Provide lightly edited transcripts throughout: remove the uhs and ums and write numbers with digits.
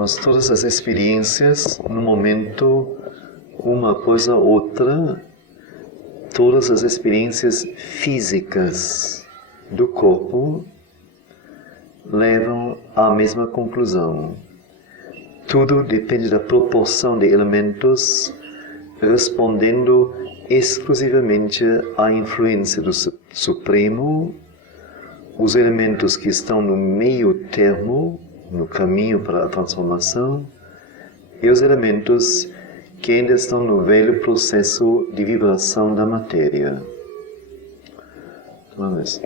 Mas todas as experiências, no momento, uma após a outra, todas as experiências físicas do corpo levam à mesma conclusão. Tudo depende da proporção de elementos respondendo exclusivamente à influência do Supremo, os elementos que estão no meio termo, no caminho para a transformação, e os elementos que ainda estão no velho processo de vibração da matéria. Vamos.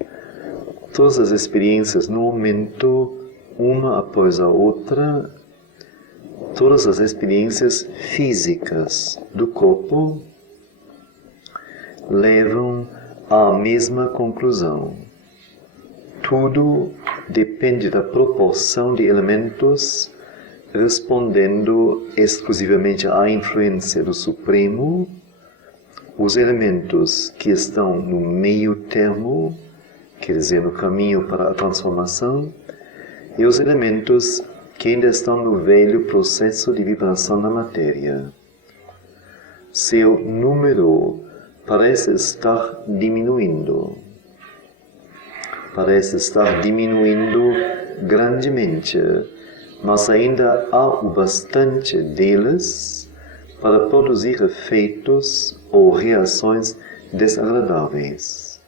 Todas as experiências, no momento, uma após a outra, todas as experiências físicas do corpo levam à mesma conclusão. Tudo depende da proporção de elementos respondendo exclusivamente à influência do Supremo, os elementos que estão no meio termo, quer dizer, no caminho para a transformação, e os elementos que ainda estão no velho processo de vibração da matéria. Seu número parece estar diminuindo. Parece estar diminuindo grandemente, mas ainda há o bastante deles para produzir efeitos ou reações desagradáveis.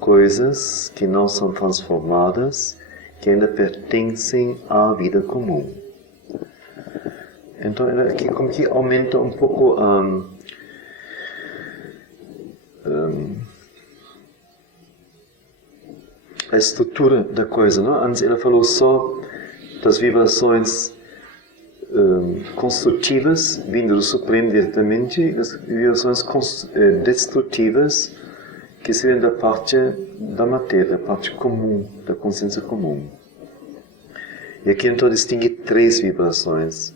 Coisas que não são transformadas, que ainda pertencem à vida comum. Então, aqui como que aumenta um pouco a estrutura da coisa, não? Antes ele falou só das vibrações construtivas, vindo do Supremo diretamente, e das vibrações destrutivas, que seriam da parte da matéria, da parte comum, da consciência comum. E aqui então distingue três vibrações.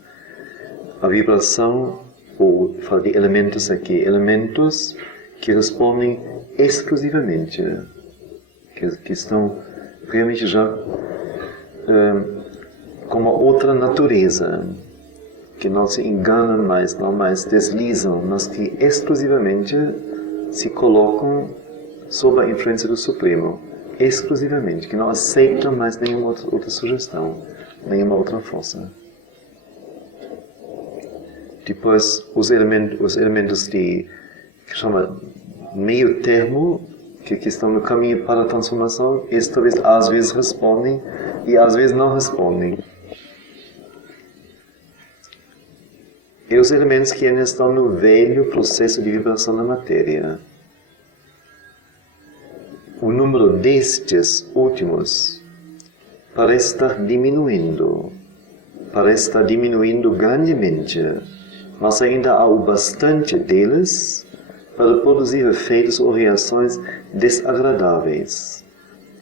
A vibração, ou fala de elementos aqui, elementos que respondem exclusivamente, que estão realmente já com uma outra natureza, que não se enganam mais, não mais deslizam, mas que exclusivamente se colocam sob a influência do Supremo, exclusivamente, que não aceitam mais nenhuma outra sugestão, nenhuma outra força. Depois, os elementos que chama meio termo, que estão no caminho para a transformação, eles talvez às vezes respondem e às vezes não respondem. E os elementos que ainda estão no velho processo de vibração da matéria. O número destes últimos parece estar diminuindo grandemente, mas ainda há o bastante deles para produzir efeitos ou reações desagradáveis.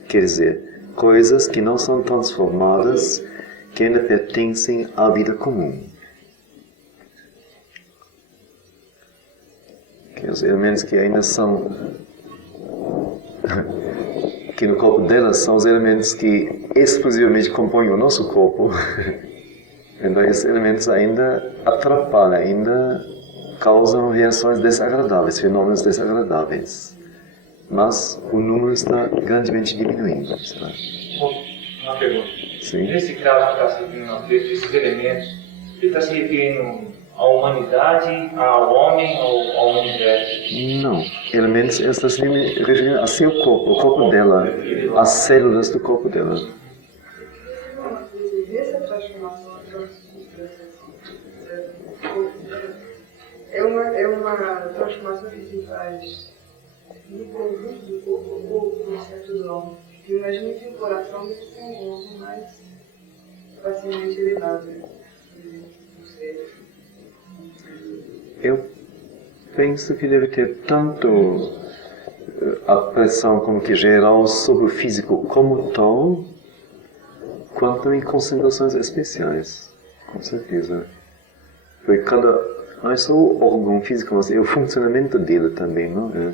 Quer dizer, coisas que não são transformadas, que ainda pertencem à vida comum. Que os elementos que ainda são, que no corpo delas são os elementos que exclusivamente compõem o nosso corpo. Então esses elementos ainda atrapalham, ainda causam reações desagradáveis, fenômenos desagradáveis. Mas o número está grandemente diminuindo. Está? Uma pergunta. Sim. Nesse caso que está se referindo ao texto, esses elementos, ele está se referindo à humanidade, ao homem ou ao universo? Não. Elementos, ele está se referindo a seu corpo, o corpo dela, as células do corpo dela. Essa transformação é uma transformação que se faz no conjunto do corpo ou no centro do homem. Imagina que o coração deve ser um ponto mais facilmente elevado do cérebro. Eu penso que deve ter tanto a pressão como que geral sobre o físico como tal, quanto em concentrações especiais, com certeza. Porque não é só o órgão físico, mas é o funcionamento dele também, não é?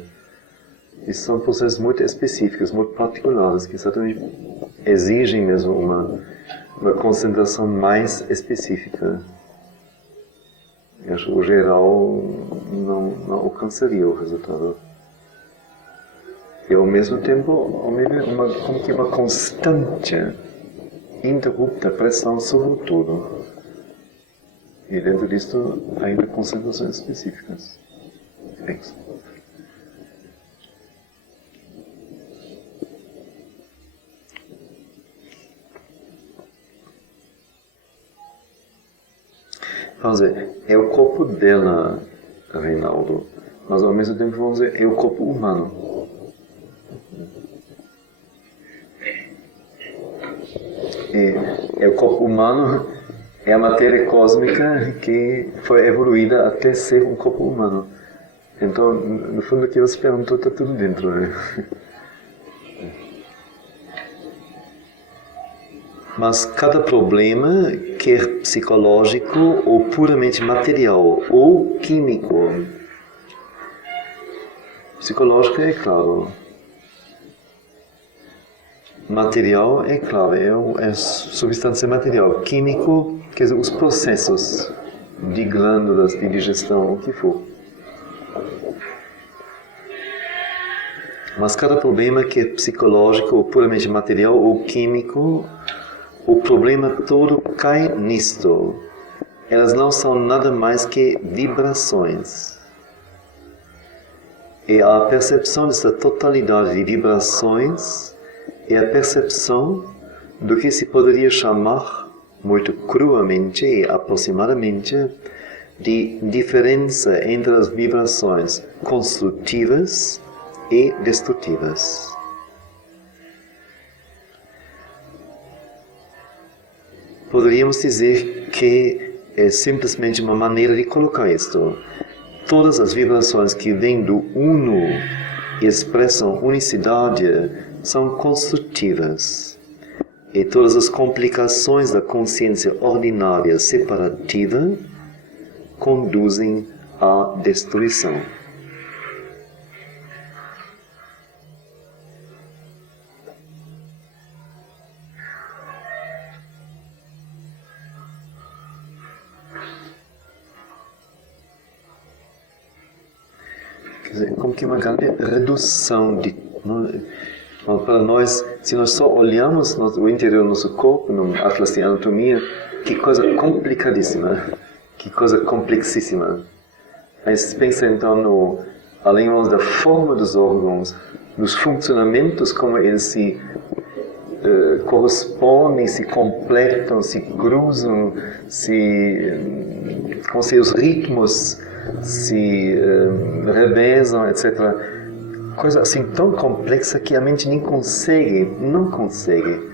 E são processos muito específicos, muito particulares, que exatamente exigem mesmo uma concentração mais específica. Eu acho que o geral não alcançaria o resultado. E ao mesmo tempo, como que uma constante, interrupta pressão sobre tudo. E dentro disto, ainda concentrações específicas. É isso. Vamos dizer, é o corpo dela, Reinaldo, mas ao mesmo tempo vamos dizer, é o corpo humano. É o corpo humano, é a matéria cósmica que foi evoluída até ser um corpo humano. Então, no fundo, o que você perguntou está tudo dentro, né? Mas cada problema, quer psicológico ou puramente material ou químico, psicológico é claro, material é claro, é substância material, químico, quer dizer, os processos de glândulas, de digestão, o que for. Mas cada problema que é psicológico ou puramente material ou químico, o problema todo cai nisto. Elas não são nada mais que vibrações. E a percepção dessa totalidade de vibrações é a percepção do que se poderia chamar, muito cruamente e aproximadamente, de diferença entre as vibrações construtivas e destrutivas. Poderíamos dizer que é simplesmente uma maneira de colocar isto. Todas as vibrações que vêm do Uno e expressam unicidade são construtivas. E todas as complicações da consciência ordinária separativa conduzem à destruição. Como que uma grande redução de... Para nós, se nós só olhamos o interior do nosso corpo, no Atlas de Anatomia, que coisa complicadíssima, que coisa complexíssima. Aí se pensa então além da forma dos órgãos, nos funcionamentos, como eles se correspondem, se completam, se cruzam, com seus ritmos se revezam, etc. Coisa assim tão complexa que a mente não consegue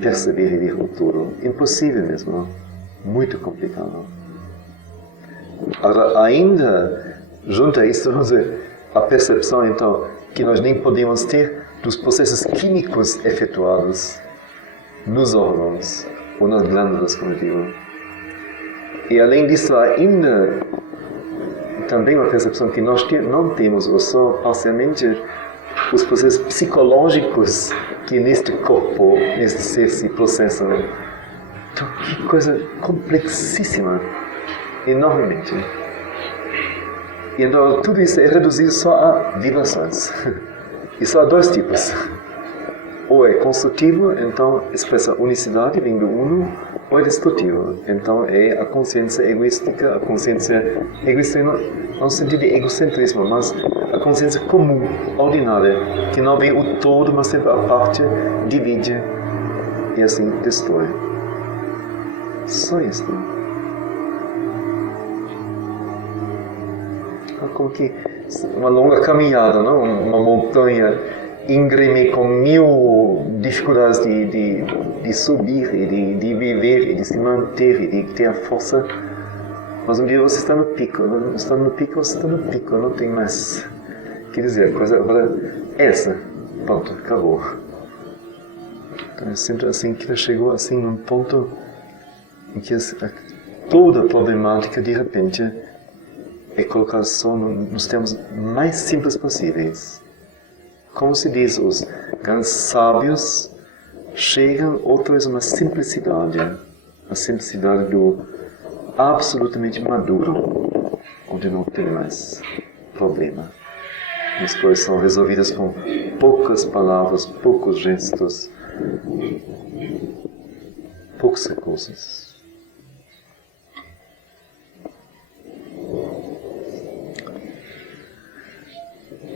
perceber e ver o todo. Impossível mesmo, muito complicado. Agora, ainda, junto a isso, a percepção, então, que nós nem podemos ter dos processos químicos efetuados nos órgãos, ou nas glândulas, como eu digo. E além disso, ainda também uma percepção que nós não temos, ou só parcialmente, os processos psicológicos que neste corpo, neste ser se processam. Então, que coisa complexíssima, enormemente. E então, tudo isso é reduzido só a vibrações. E só há dois tipos. Ou é construtivo, então expressa unicidade, vem do uno, ou é destrutivo. Então é a consciência egoística, a consciência egoística não no sentido de egocentrismo, mas a consciência comum, ordinária, que não vê o todo, mas sempre a parte, divide e assim destrói. Só isso. Como que uma longa caminhada, não? Uma montanha íngreme com 1000 dificuldades de subir e de viver e de se manter e de ter a força. Mas um dia você está no pico, você está no pico, não tem mais. Quer dizer, a coisa agora é essa, pronto, acabou. Então é sempre assim que ela chegou assim num ponto em que toda a problemática de repente é colocada só nos termos mais simples possíveis. Como se diz, os grandes sábios chegam outra vez a uma simplicidade, a simplicidade do absolutamente maduro, onde não tem mais problema. As coisas são resolvidas com poucas palavras, poucos gestos, poucos recursos.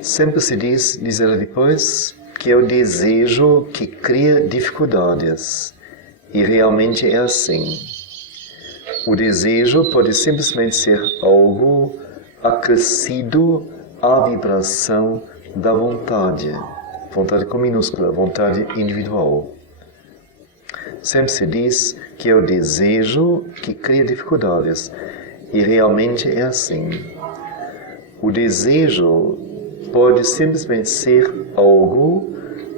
Sempre se diz ela depois, que é o desejo que cria dificuldades. E realmente é assim. O desejo pode simplesmente ser algo acrescido à vibração da vontade. Vontade com minúscula, vontade individual. Sempre se diz que é o desejo que cria dificuldades. E realmente é assim. O desejo pode simplesmente ser algo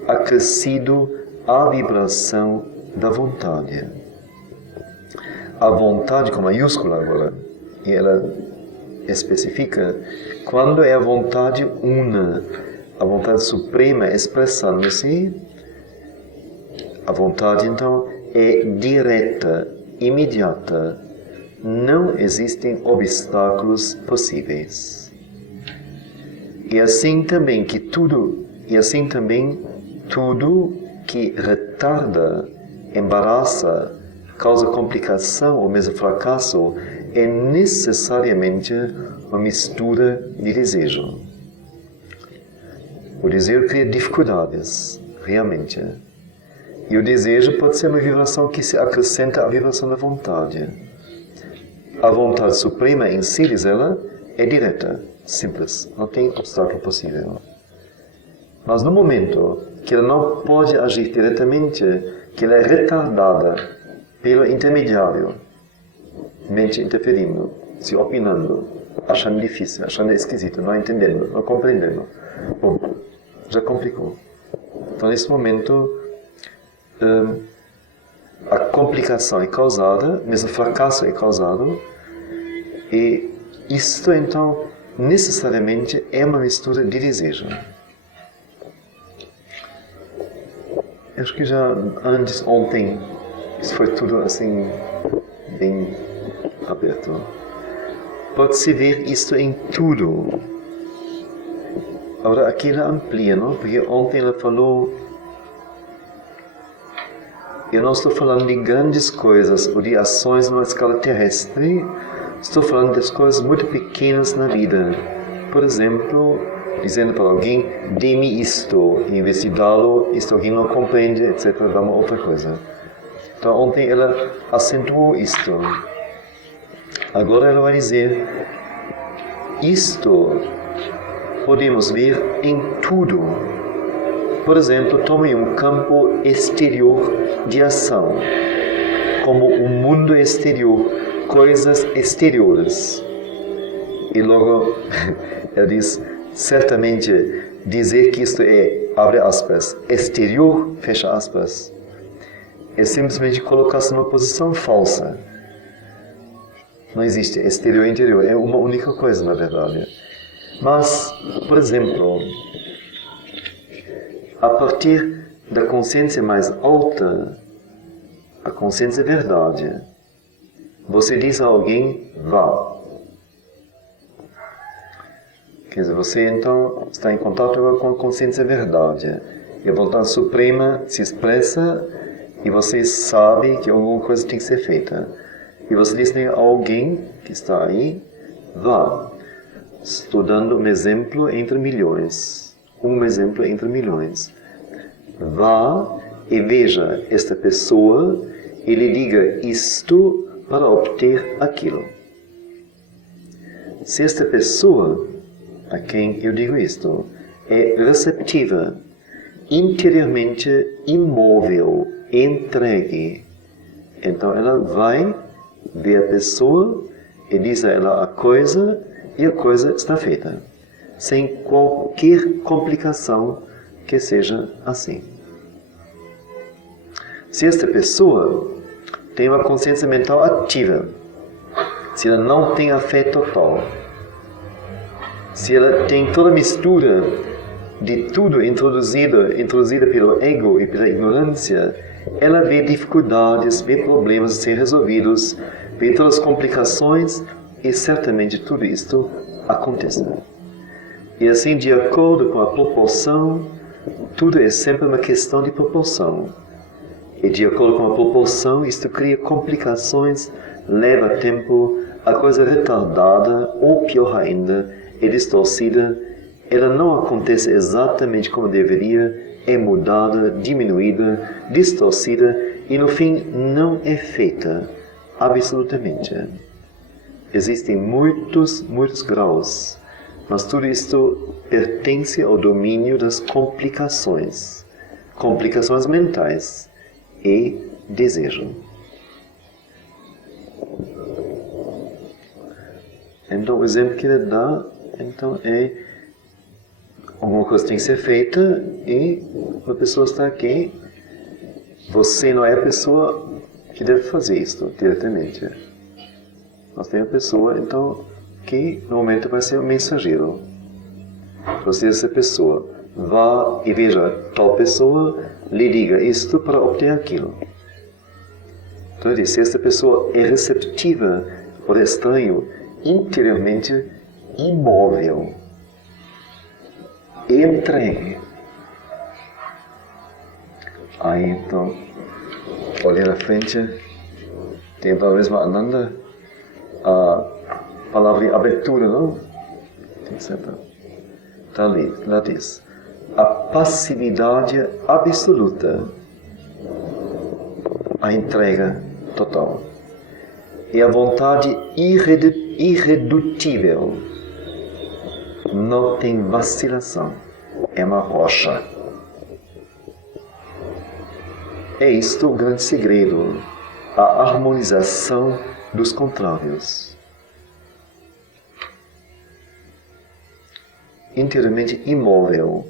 acrescido à vibração da vontade. A vontade com maiúscula agora, e ela especifica quando é a vontade una, a vontade suprema expressando-se, a vontade então é direta, imediata, não existem obstáculos possíveis. E assim também tudo que retarda, embaraça, causa complicação ou mesmo fracasso é necessariamente uma mistura de desejo. O desejo cria dificuldades, realmente. E o desejo pode ser uma vibração que se acrescenta à vibração da vontade. A vontade suprema em si, diz ela, é direta. Simples, não tem obstáculo possível. Mas no momento que ela não pode agir diretamente, que ela é retardada pelo intermediário, mente interferindo, se opinando, achando difícil, achando esquisito, não entendendo, não compreendendo, bom, já complicou. Então nesse momento a complicação é causada, mesmo o fracasso é causado, e isto então necessariamente é uma mistura de desejo. Acho que já antes, ontem, isso foi tudo assim, bem aberto. Pode-se ver isto em tudo. Agora aqui ela amplia, não? Porque ontem ela falou, eu não estou falando de grandes coisas ou de ações numa escala terrestre, estou falando das coisas muito pequenas na vida. Por exemplo, dizendo para alguém, dê-me isto, em vez de dá-lo, isto alguém não compreende, etc., dá uma outra coisa. Então ontem ela acentuou isto. Agora ela vai dizer, isto podemos ver em tudo. Por exemplo, tome um campo exterior de ação, como o mundo exterior, coisas exteriores. E logo ela diz, certamente dizer que isto é, abre aspas, exterior, fecha aspas, é simplesmente colocar-se numa posição falsa. Não existe exterior e interior, é uma única coisa, na verdade. Mas, por exemplo, a partir da consciência mais alta, a consciência verdade, você diz a alguém, vá. Quer dizer, você então está em contato com a consciência verdade. E a vontade suprema se expressa e você sabe que alguma coisa tem que ser feita. E você diz a alguém que está aí, vá. Estou dando um exemplo entre milhões. Um exemplo entre milhões. Vá e veja esta pessoa e lhe diga isto para obter aquilo. Se esta pessoa, a quem eu digo isto, é receptiva, interiormente imóvel, entregue, então ela vai ver a pessoa e diz a ela a coisa e a coisa está feita, sem qualquer complicação que seja assim. Se esta pessoa tem uma consciência mental ativa, se ela não tem a fé total, se ela tem toda a mistura de tudo introduzida pelo ego e pela ignorância, ela vê dificuldades, vê problemas a ser resolvidos, vê todas as complicações e certamente tudo isto acontece. E assim, de acordo com a proporção, tudo é sempre uma questão de proporção. E de acordo com a proporção, isto cria complicações, leva tempo, a coisa retardada, ou pior ainda, é distorcida, ela não acontece exatamente como deveria, é mudada, diminuída, distorcida e no fim não é feita absolutamente. Existem muitos graus, mas tudo isto pertence ao domínio das complicações mentais e desejo. Então o exemplo que ele dá é alguma coisa tem que ser feita e uma pessoa está aqui. Você não é a pessoa que deve fazer isso diretamente. Nós temos a pessoa, então, que no momento vai ser o mensageiro. Você, essa pessoa, vá e veja tal pessoa, lhe diga isto para obter aquilo. Então, se essa pessoa é receptiva ou é estranho, interiormente imóvel, entregue. Aí então, olha na frente, tem talvez uma Ananda, a palavra de abertura, não? Tem sempre. Está ali, lá diz. A passividade absoluta, a entrega total. E a vontade irredutível. Não tem vacilação. É uma rocha. É isto o grande segredo. A harmonização dos contrários. Inteiramente imóvel.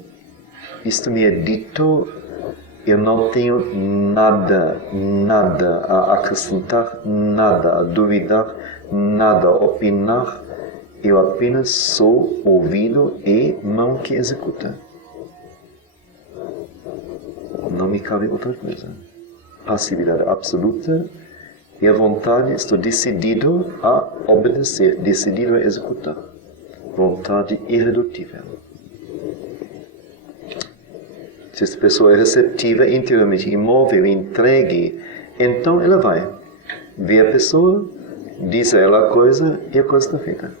Isto me é dito, eu não tenho nada a acrescentar, nada a duvidar, nada a opinar. Eu apenas sou ouvido e mão que executa. Não me cabe outra coisa. Passividade absoluta e a vontade, estou decidido a obedecer, decidido a executar. Vontade irredutível. Se esta pessoa é receptiva, interiormente imóvel, entregue, então ela vai ver a pessoa, diz a ela a coisa e a coisa está feita.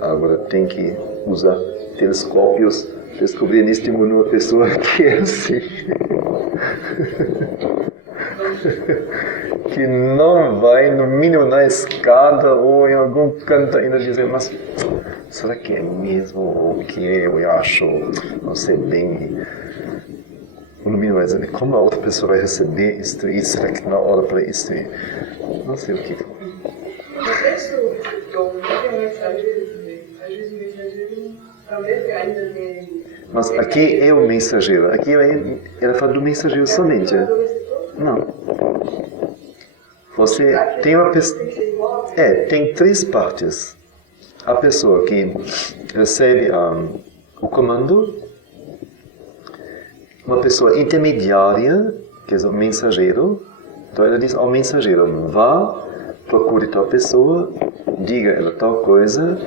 Agora tem que usar telescópios, descobrir neste mundo uma pessoa que é assim. Que não vai no mínimo na escada ou em algum canto ainda dizer, mas será que é mesmo o que eu acho, não sei bem. No mínimo vai dizer, como a outra pessoa vai receber isto e será que não é hora para isto? Não sei o que. Mas isso, Dom, não tem mensageiro também. Às vezes o mensageiro também ainda tem... Mas aqui é o mensageiro, aqui ela fala do mensageiro somente. Não. Você tem uma pessoa... tem três partes. A pessoa que recebe o comando, uma pessoa intermediária, que é o mensageiro. Então ela diz ao mensageiro, vá, procure tal pessoa, diga ela tal coisa,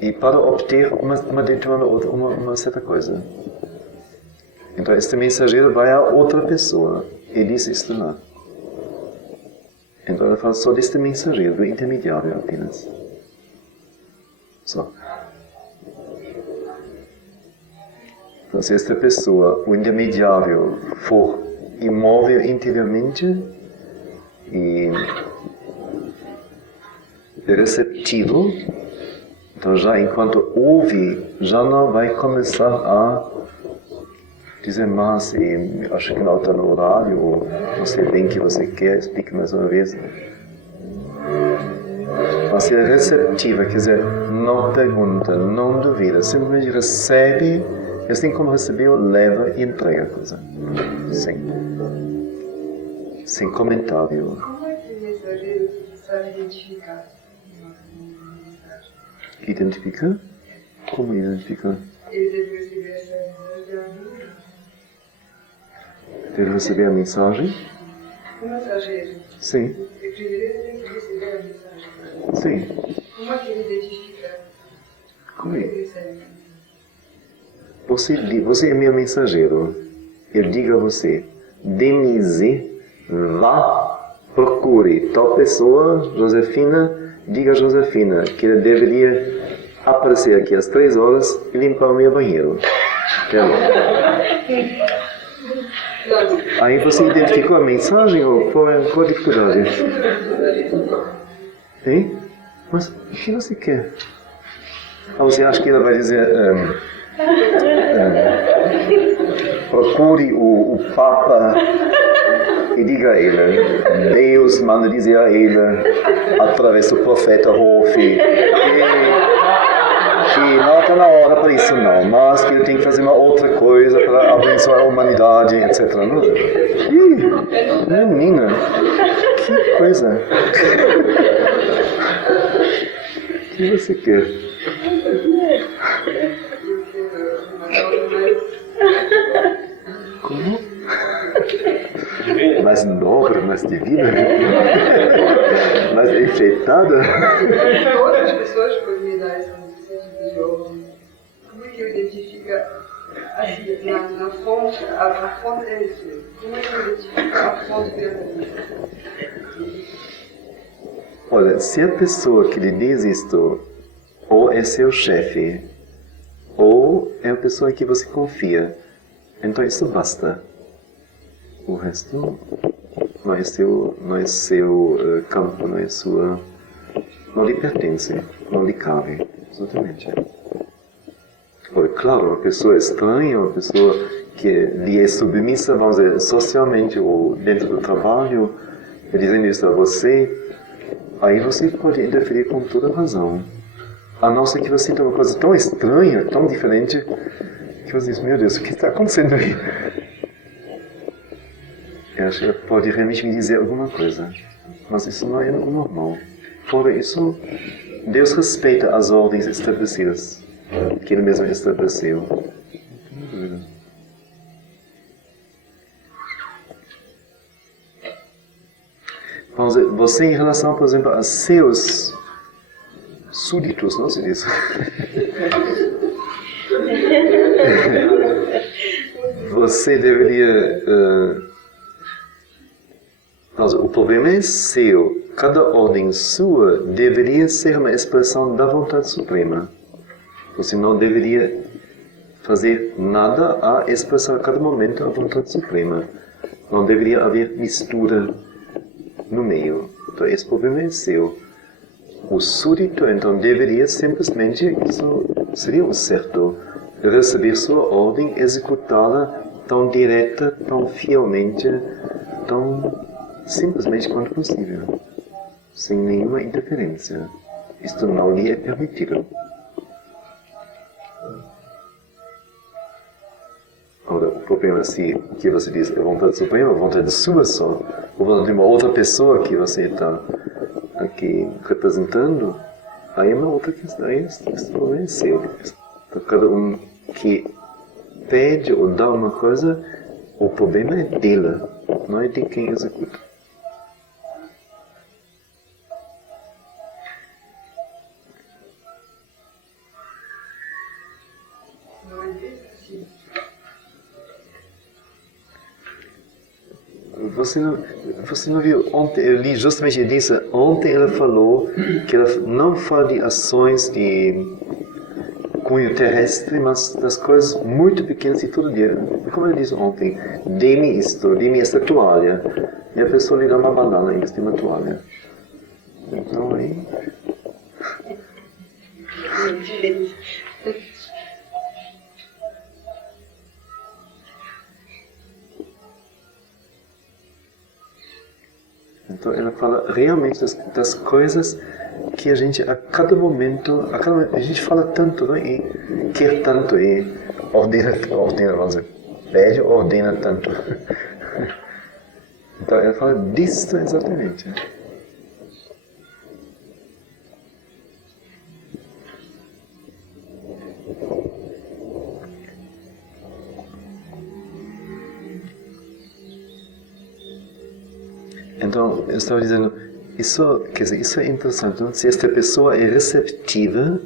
e para obter uma certa coisa. Então este mensageiro vai a outra pessoa e diz isto lá. Então ela fala só deste mensageiro, do intermediário apenas. Só. Então se esta pessoa, o intermediário, for imóvel interiormente e receptivo, então já enquanto ouve, já não vai começar a dizer, mas acho que não está no horário, ou não sei bem o que você quer, explique mais uma vez. Mas se é receptiva, quer dizer, não pergunta, não duvida, simplesmente recebe, e assim como recebeu, leva e entrega a coisa. Sem comentário. Como é que o mensageiro sabe identificar? Identifica? Como identifica? Ele deve receber essa mensagem. Deve receber a mensagem? O mensageiro. Sim. Primeiro ele tem que receber a mensagem. Sim. Como é que ele identifica? Como é? Ele recebe. Você é meu mensageiro. Eu digo a você, Denise, vá, procure tal pessoa, Josefina, diga a Josefina que ela deveria aparecer aqui às 3 horas e limpar o meu banheiro. Aí você identificou a mensagem ou qual a dificuldade? Hein? Mas o que você quer? Você acha que ela vai dizer procure o Papa e diga a ele, Deus manda dizer a ele, através do profeta Rolfe, que não está na hora para isso não, mas que ele tem que fazer uma outra coisa para abençoar a humanidade, etc. Não? Ih, menina, que coisa. O que você quer? Como? Mais nobre, mais divina? Mais enfeitada? Outras pessoas podem me dar essa mensagem de ordem. Como é que eu identifico assim, na fonte, a fonte é isso? Como é que eu identifico a fonte dessa mensagem? Olha, se a pessoa que lhe diz isto ou é seu chefe, ou é a pessoa em que você confia, então isso basta. O resto não é seu campo, não é sua... não lhe pertence, não lhe cabe. Exatamente. Olha, claro, uma pessoa estranha, uma pessoa que lhe é submissa, vamos dizer, socialmente ou dentro do trabalho, dizendo isso a você, aí você pode interferir com toda razão. A não ser que você tenha uma coisa tão estranha, tão diferente, que você diz, meu Deus, o que está acontecendo aí? Eu acho que pode realmente me dizer alguma coisa, mas isso não é normal. Fora isso, Deus respeita as ordens estabelecidas, que Ele mesmo estabeleceu. Não tem dúvida. Vamos dizer, você em relação, por exemplo, a seus súditos, não se diz? Você deveria... o problema é seu. Cada ordem sua deveria ser uma expressão da vontade suprema. Você não deveria fazer nada a expressar a cada momento a vontade suprema. Não deveria haver mistura no meio. Então esse problema é seu. O súdito, então, deveria simplesmente, isso seria o certo, receber sua ordem, executá-la tão direta, tão fielmente, tão simplesmente quanto possível, sem nenhuma interferência. Isto não lhe é permitido. Ora, o problema se que você diz é vontade suprema, vontade sua só, ou vontade de uma outra pessoa que você está aqui representando, aí é uma outra questão, aí esse problema é seu. Então, cada um que pede ou dá uma coisa, o problema é dele, não é de quem executa. Você não viu ontem, eu li justamente isso, ontem ela falou que ela não fala de ações de cunho terrestre, mas das coisas muito pequenas de todo dia. Como ela disse ontem, dê-me isto, dê-me esta toalha. E a pessoa lhe dá uma banana em vez de uma toalha. Então aí... Então ela fala realmente das coisas que a gente a cada momento a gente fala tanto, não? E quer tanto e ordena, vamos dizer, pede, ordena tanto. Então ela fala disso exatamente. Então, eu estava dizendo, quer dizer, isso é interessante. Não? Se esta pessoa é receptiva,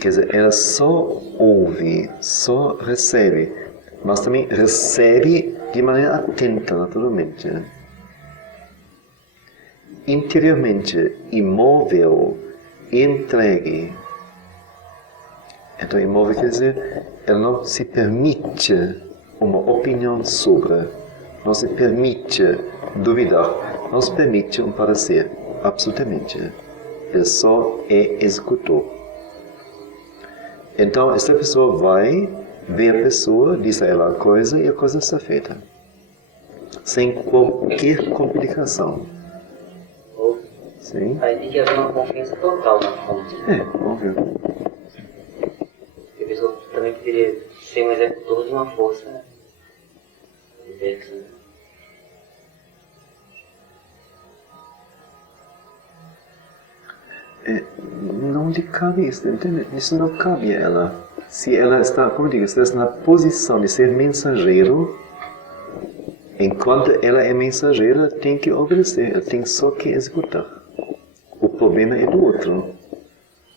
quer dizer, ela só ouve, só recebe, mas também recebe de maneira atenta, naturalmente. Né? Interiormente imóvel, entregue. Então, imóvel quer dizer, ela não se permite uma opinião sobre, não se permite duvidar, não se permite um parecer, absolutamente. Ele só é executor. Então, esta pessoa vai ver a pessoa, diz a ela a coisa e a coisa está feita. Sem qualquer complicação. Sim. Aí tem que haver uma confiança total na fonte. Óbvio. Porque a pessoa também poderia ser um executor de uma força diversa. Não lhe cabe isso, entende? Isso não cabe a ela. Se ela está, como digo, se ela está na posição de ser mensageiro, enquanto ela é mensageira, tem que obedecer, ela tem só que executar. O problema é do outro.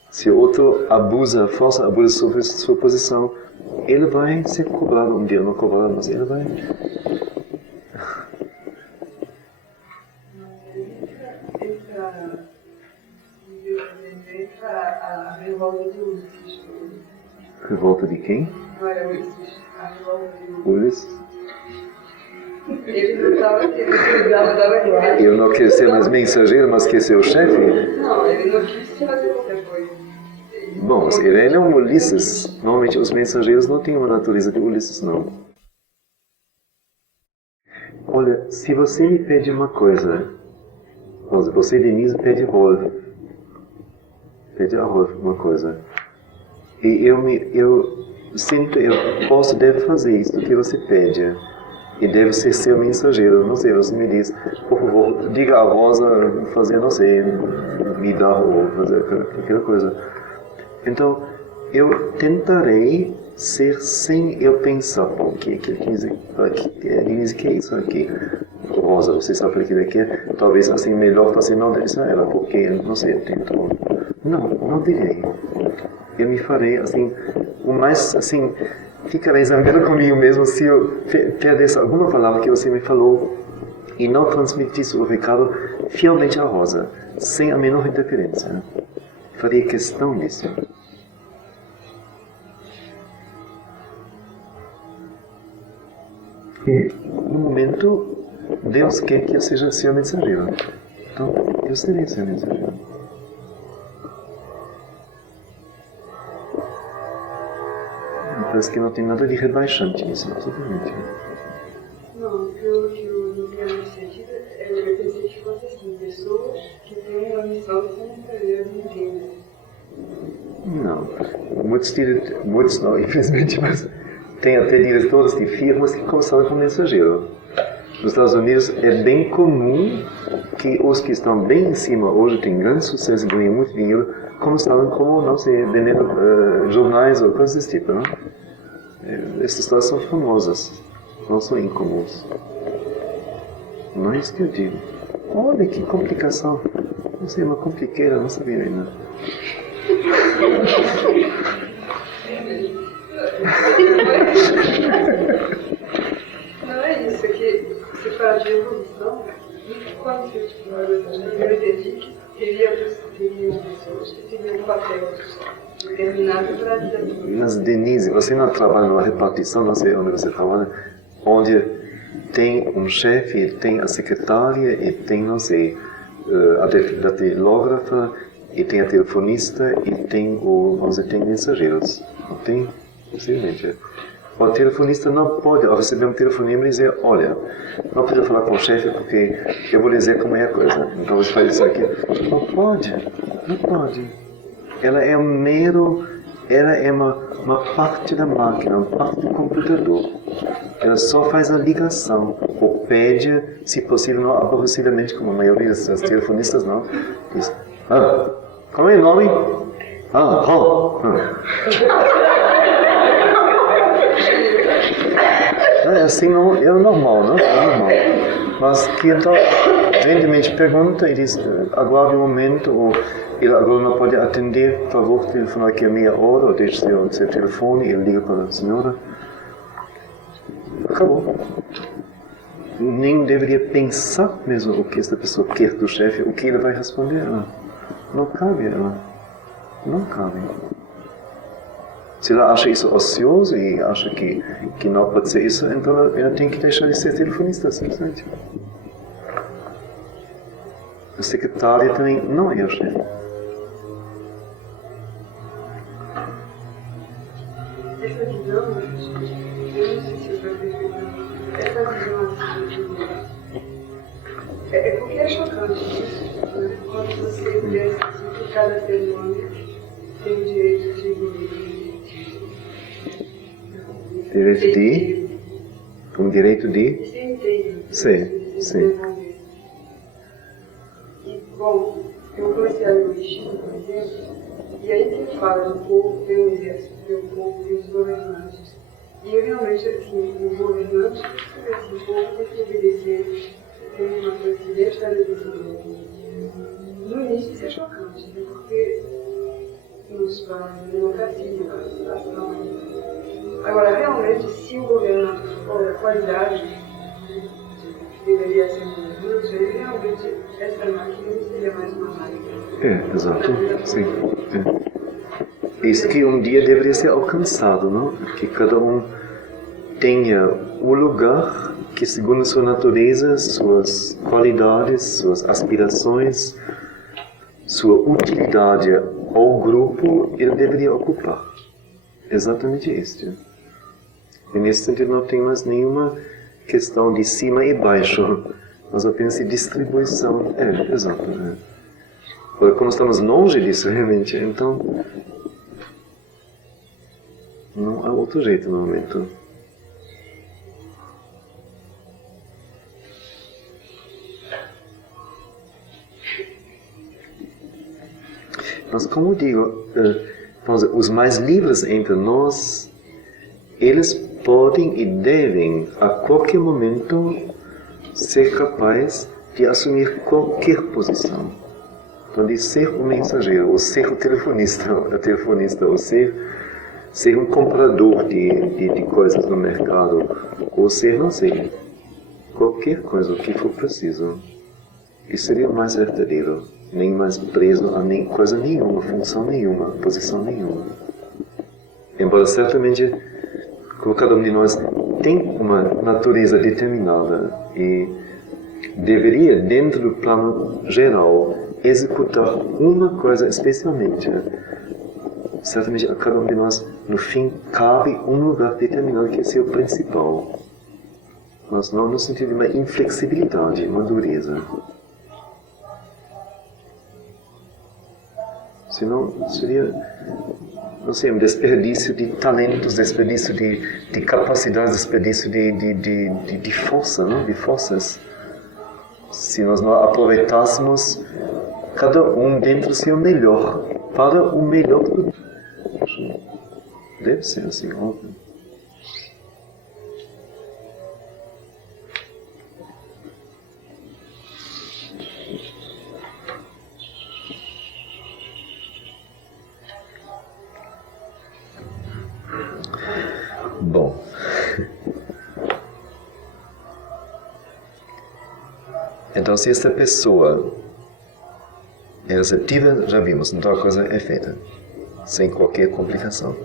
Se o outro abusa, força abusa sobre sua posição, ele vai ser cobrado um dia, não cobrado, mas ele vai. Entra a revolta de Ulisses. Revolta de quem? Não era Ulisses, a revolta de Ulisses. Ulisses? Ele não estava querendo cuidar da guarda. Eu não quero ser mais mensageiro, mas quer ser o chefe? Não, ele não quis fazer qualquer coisa. Bom, mas ele é um Ulisses. Normalmente os mensageiros não têm uma natureza de Ulisses, não. Olha, se você me pede uma coisa, você, Denise, pede Rolf. Pede a Rolf uma coisa. E eu sinto, eu posso, devo fazer isso que você pede. E deve ser seu mensageiro. Não sei, você me diz, por favor, diga a Rosa fazer, não sei, me dar ou fazer aquela coisa. Então, eu tentarei ser sem eu pensar, bom, que é isso aqui? Rosa, você sabe o que daqui é? Talvez assim melhor fazer não dessa ela, porque, não sei, eu tento. Não direi. Eu me farei assim, o mais assim, ficarei zangado comigo mesmo se eu perdesse alguma palavra que você me falou e não transmitisse o recado fielmente à Rosa, sem a menor interferência. Faria questão disso. E, no momento, Deus quer que eu seja seu mensageiro. Então, eu serei seu mensageiro. Parece que não tem nada de rebaixante nisso, absolutamente. Não, pelo que eu vi a iniciativa, eu pensei que fosse assim, pessoas que têm uma missão de ser mensageiro de ninguém. Não, muitos não, infelizmente, mas tem até diretores de firmas que começaram como mensageiro. Nos Estados Unidos é bem comum que os que estão bem em cima hoje têm grande sucesso e ganham muito dinheiro, começaram como, não sei, vendendo jornais ou coisas desse tipo, não? Essas histórias são famosas, não são incomuns. Não é isso que eu digo. Olha que complicação. Não sei, uma compliqueira, não sabia ainda. Não é isso, é que se fala de evolução, e quando se estudou eu entendi que teriam pessoas que teriam um papel determinado para a vida. Mas, Denise, você não trabalha numa repartição, não sei onde você trabalha, onde tem um chefe, tem a secretária e tem, não sei, a datilógrafa, e tem a telefonista e tem tem mensageiros. Não tem? Possivelmente. O telefonista não pode, ao receber um telefonema, dizer, olha, não precisa falar com o chefe porque eu vou dizer como é a coisa. Então você faz isso aqui. Não pode. Ela é uma parte da máquina, uma parte do computador. Ela só faz a ligação, ou pede, se possível, não aborrecidamente, como a maioria das telefonistas não, diz, qual é o nome? É assim, não, é normal, não? É normal. Mas que então, evidentemente pergunta e diz, aguarde um momento, ou ele agora não pode atender, por favor, telefonar aqui a meia hora, ou deixe seu telefone, ele liga para a senhora. Acabou. Nem deveria pensar mesmo o que esta pessoa quer do chefe, o que ele vai responder. Não cabe ela. Não cabe. Se ela acha isso ocioso e acha que não pode ser isso, então ela tem que deixar de ser telefonista, simplesmente. A secretária também não é o chefe. Essa visão, eu não sei se eu estou perfeitamente. Essa visão é porque é chocante isso, né? Quando você pensa que cada ser humano tem o direito de um direito de ser inteiro, sim, sim. E, bom, eu comecei a ler o Chico, por exemplo, e aí que fala do povo, tem um exército, tem um povo, tem os governantes. E eu realmente, assim, o governante, assim, o povo tem que obedecer, tem uma coisa que deve estar obedecendo. No início isso é chocante, né? Porque nos países de democracia, a situação. Agora, realmente, se o governante for da qualidade que deveria ser um governante, ele realmente, essa máquina não seria mais uma máquina. Exato, sim. Isso que um dia deveria ser alcançado, não? Que cada um tenha o lugar que, segundo sua natureza, suas qualidades, suas aspirações, sua utilidade ao grupo, ele deveria ocupar. Exatamente isso. E nesse sentido não tem mais nenhuma questão de cima e baixo, mas apenas de distribuição. Exato. Porque como estamos longe disso realmente, então não há outro jeito no momento. Mas como digo, os mais livres entre nós, eles podem e devem a qualquer momento ser capazes de assumir qualquer posição. Então, de ser um mensageiro, ou ser o telefonista, ou ser um comprador de coisas no mercado, ou ser, não sei, qualquer coisa, o que for preciso. Isso seria mais verdadeiro, nem mais preso a nem coisa nenhuma, função nenhuma, posição nenhuma. Embora certamente cada um de nós tem uma natureza determinada e deveria, dentro do plano geral, executar uma coisa especialmente. Certamente a cada um de nós, no fim, cabe um lugar determinado que é ser o principal. Mas não no sentido de uma inflexibilidade, uma dureza. Senão seria, não sei, um desperdício de talentos, desperdício de capacidades, desperdício de força, não? De forças. Se nós não aproveitássemos cada um dentro do seu melhor, para o melhor do... Deve ser assim, óbvio. Bom, então se essa pessoa é receptiva, já vimos, então a coisa é feita, sem qualquer complicação.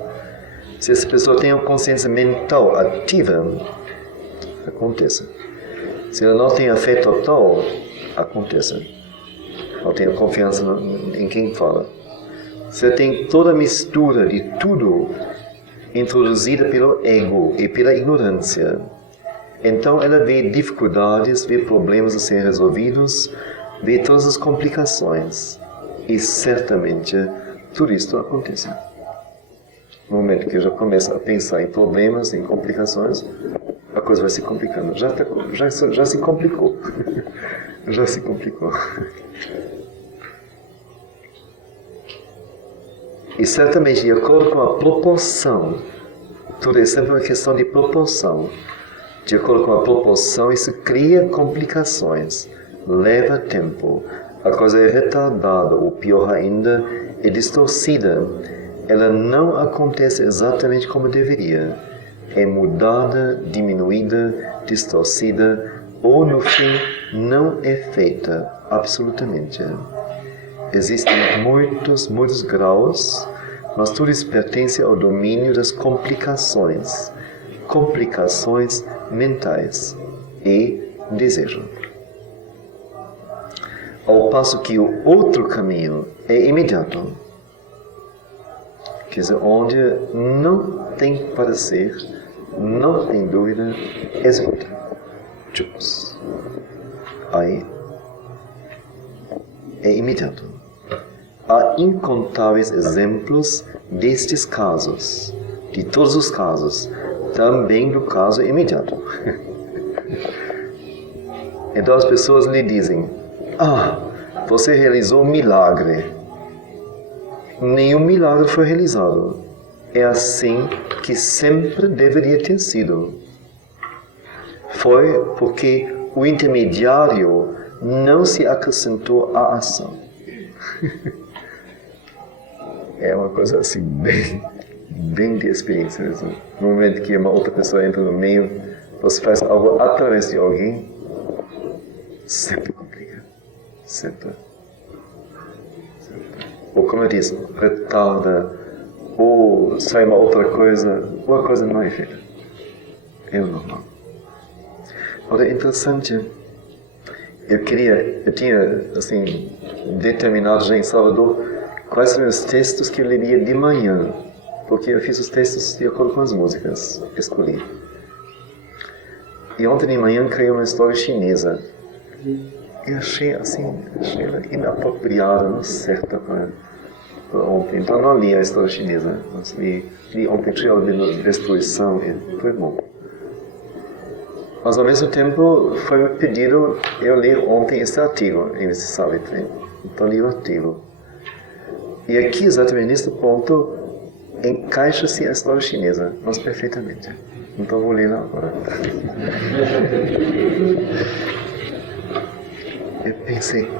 Se essa pessoa tem uma consciência mental ativa, aconteça. Se ela não tem a fé total, aconteça. Não tem a confiança em quem fala. Se ela tem toda a mistura de tudo introduzida pelo ego e pela ignorância, então ela vê dificuldades, vê problemas a serem resolvidos, vê todas as complicações. E certamente tudo isso acontece. No momento que eu já começo a pensar em problemas, em complicações, a coisa vai se complicando. Já se complicou. Já se complicou. E certamente, de acordo com a proporção, tudo é sempre uma questão de proporção, de acordo com a proporção, isso cria complicações, leva tempo, a coisa é retardada, ou pior ainda, é distorcida. Ela não acontece exatamente como deveria. É mudada, diminuída, distorcida, ou no fim não é feita absolutamente. Existem muitos graus, mas tudo isso pertence ao domínio das complicações mentais e desejo. Ao passo que o outro caminho é imediato, quer dizer, onde não tem parecer, não tem dúvida, executa. Chupos. Aí é imediato. Há incontáveis exemplos destes casos, de todos os casos, também do caso imediato. Então as pessoas lhe dizem: você realizou um milagre. Nenhum milagre foi realizado. É assim que sempre deveria ter sido. Foi porque o intermediário não se acrescentou à ação. É uma coisa assim, bem de experiência mesmo. No momento que uma outra pessoa entra no meio, você faz algo através de alguém, sempre complica. Sempre. Ou como eu disse, retarda, ou sai uma outra coisa, ou a coisa não é feita. É o normal. Ora, é interessante. Eu tinha, assim, determinado já em Salvador quais são os textos que eu leria de manhã, porque eu fiz os textos de acordo com as músicas, escolhi. E ontem de manhã caiu uma história chinesa. Eu achei ela inapropriada, não certa para ontem. Então não li a história chinesa, mas li ontem Trial de Destruição e foi bom. Mas ao mesmo tempo foi pedido eu ler ontem esse artigo em esse Savitri. Então li o artigo. E aqui, exatamente neste ponto, encaixa-se a história chinesa, mas perfeitamente. Então vou ler agora. Eu pensei,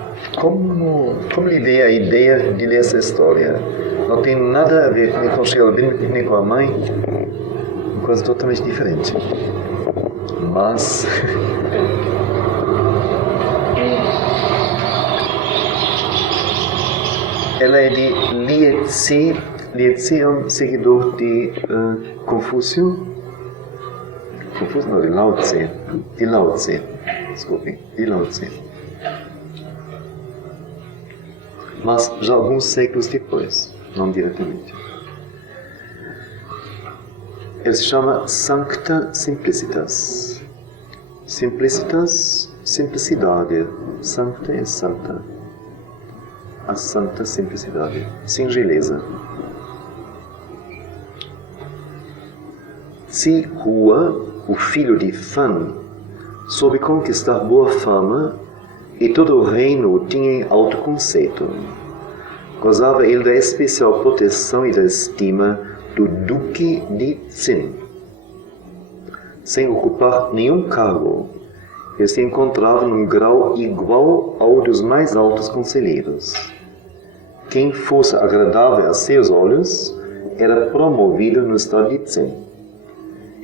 como lhe dei a ideia de ler essa história? Não tem nada a ver nem com Sheila nem com a mãe, uma coisa totalmente diferente. Mas ela é de Liezi. Liezi é um seguidor de Confúcio. Confúcio não, de Lao Tse. De Lao Tse. Desculpem, de Lao Tse. Mas já alguns séculos depois, não diretamente. Ele se chama Sancta Simplicitas. Simplicitas, simplicidade. Sancta é santa. A santa simplicidade. Singeleza. Tsi Hua, o filho de Fan, soube conquistar boa fama e todo o reino tinha autoconceito. Gozava ele da especial proteção e da estima do Duque de Tsin. Sem ocupar nenhum cargo, ele se encontrava num grau igual ao dos mais altos conselheiros. Quem fosse agradável a seus olhos era promovido no estado de Tsin.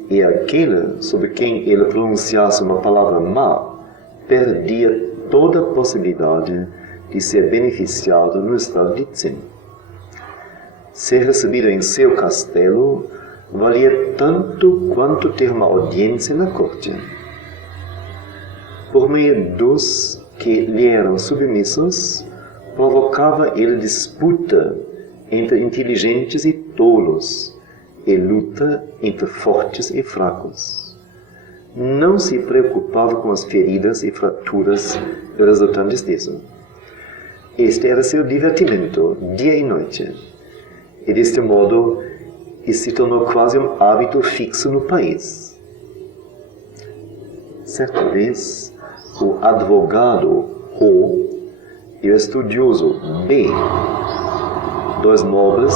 E aquele sobre quem ele pronunciasse uma palavra má perdia toda a possibilidade de ser beneficiado no estado de Tsin. Ser recebido em seu castelo valia tanto quanto ter uma audiência na corte. Por meio dos que lhe eram submissos, provocava ele disputa entre inteligentes e tolos, e luta entre fortes e fracos. Não se preocupava com as feridas e fraturas resultantes disso. Este era seu divertimento, dia e noite. E deste modo, isso se tornou quase um hábito fixo no país. Certa vez, o advogado Ho e o estudioso B, dois nobres,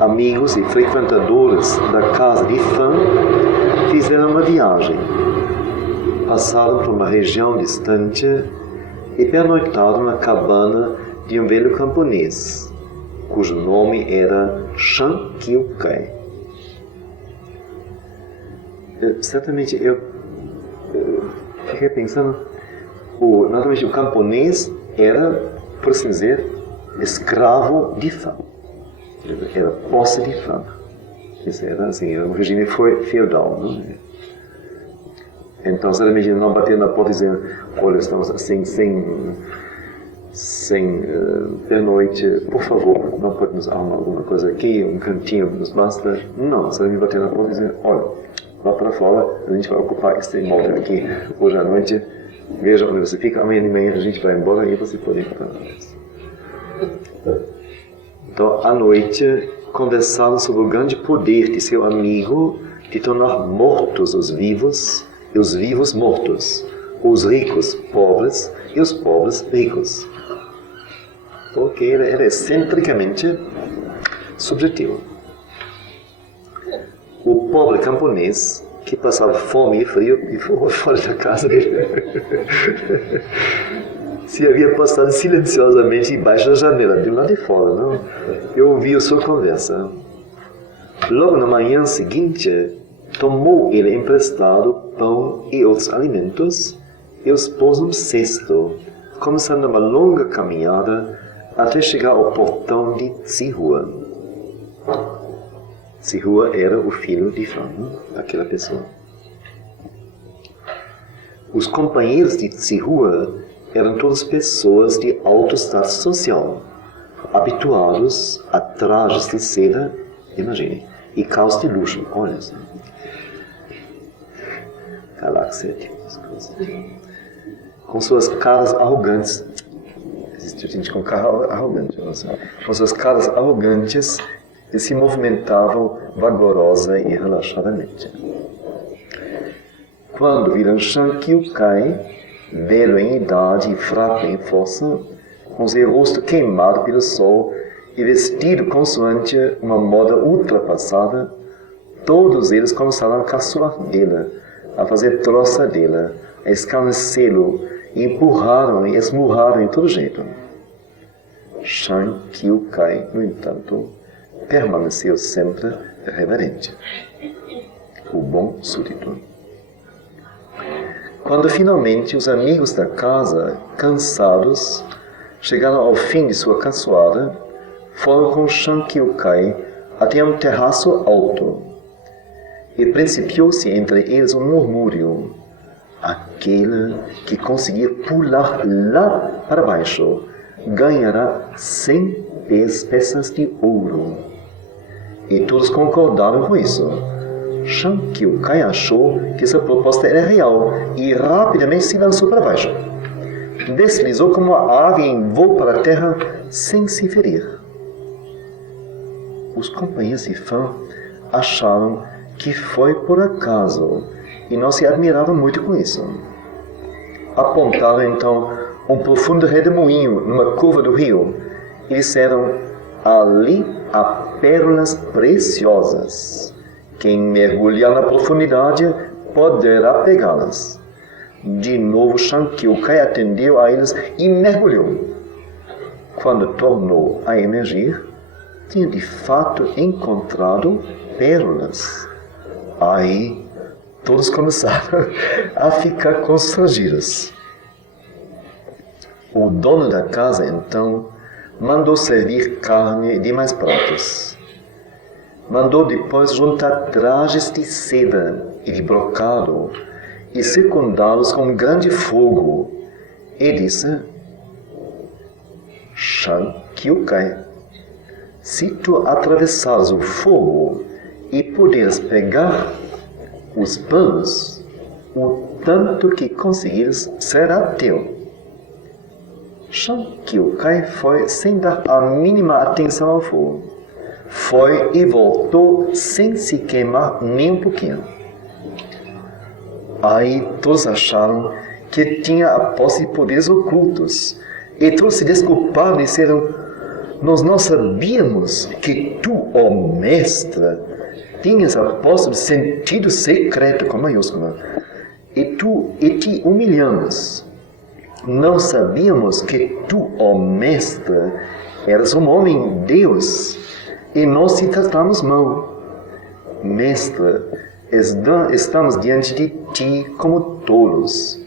amigos e frequentadores da casa de Fan, fizeram uma viagem. Passaram por uma região distante e pernoitaram na cabana de um velho camponês, cujo nome era Shan Kyu Kai. Certamente eu fiquei pensando, naturalmente o camponês era, por assim dizer, escravo de fama. Era posse de fama. Isso era assim, era um regime feudal, não é? Então, certamente não bater na porta e dizer, olha, estamos assim, sem pernoite, por favor, não pode nos arrumar alguma coisa aqui, um cantinho nos basta. Não, certamente bater na porta e dizer, olha, lá para fora, a gente vai ocupar este imóvel aqui hoje à noite, veja onde você fica, amanhã de manhã a gente vai embora e você pode ir para casa. Então, à noite, conversaram sobre o grande poder de seu amigo de tornar mortos os vivos e os vivos mortos, os ricos pobres e os pobres ricos. Porque ele era excentricamente subjetivo. O pobre camponês que passava fome e frio e foi fora da casa dele. Se havia passado silenciosamente embaixo da janela, de lá de fora, não? Eu ouvi a sua conversa. Logo na manhã seguinte, tomou ele emprestado pão e outros alimentos e os pôs num cesto, começando uma longa caminhada até chegar ao portão de Tsihua. Tsihua era o filho de Fan, daquela pessoa. Os companheiros de Tsihua eram todas pessoas de alto status social, habituados a trajes de seda, imagine, e carros de luxo, olha só. Galáxia, com suas caras arrogantes. Existe gente com cara arrogante, com suas caras arrogantes e se movimentavam vagarosa e relaxadamente. Quando viram Shan Kyu Kai, velho em idade e fraco em força, com seu rosto queimado pelo sol e vestido consoante uma moda ultrapassada, todos eles começaram a caçoar dele, a fazer troça dele, a escarnecê-lo, e empurraram e esmurraram em todo jeito. Shan Kyu Kai, no entanto, permaneceu sempre reverente. O bom súdito. Quando finalmente os amigos da casa, cansados, chegaram ao fim de sua caçoada, foram com Shan Kyu Kai até um terraço alto. E principiou-se entre eles um murmúrio. Aquele que conseguir pular lá para baixo ganhará 100 peças de ouro. E todos concordaram com isso. Shan Kyu Kai achou que essa proposta era real e rapidamente se lançou para baixo. Deslizou como uma ave em voo para a terra sem se ferir. Os companheiros de Fan acharam que foi por acaso e não se admiraram muito com isso. Apontaram então um profundo redemoinho numa curva do rio e disseram: ali há pérolas preciosas. Quem mergulhar na profundidade poderá pegá-las. De novo Shan Kyu Kai atendeu a eles e mergulhou. Quando tornou a emergir, tinha de fato encontrado pérolas. Aí todos começaram a ficar constrangidos. O dono da casa, então, mandou servir carne de mais pratos. Mandou depois juntar trajes de seda e de brocado e circundá-los com um grande fogo. E disse: Shan Kyu Kai, se tu atravessares o fogo e puderes pegar os panos, o tanto que conseguires será teu. Shan Kyu Kai foi sem dar a mínima atenção ao fogo. Foi e voltou sem se queimar nem um pouquinho. Aí todos acharam que tinha a posse de poderes ocultos. E todos se desculparam e disseram: nós não sabíamos que tu, ó mestre, tinhas aposto de sentido secreto com maiúscula. E te humilhamos. Não sabíamos que tu, ó Mestre, eras um homem Deus, e nós te tratamos mal. Mestre, estamos diante de ti como tolos.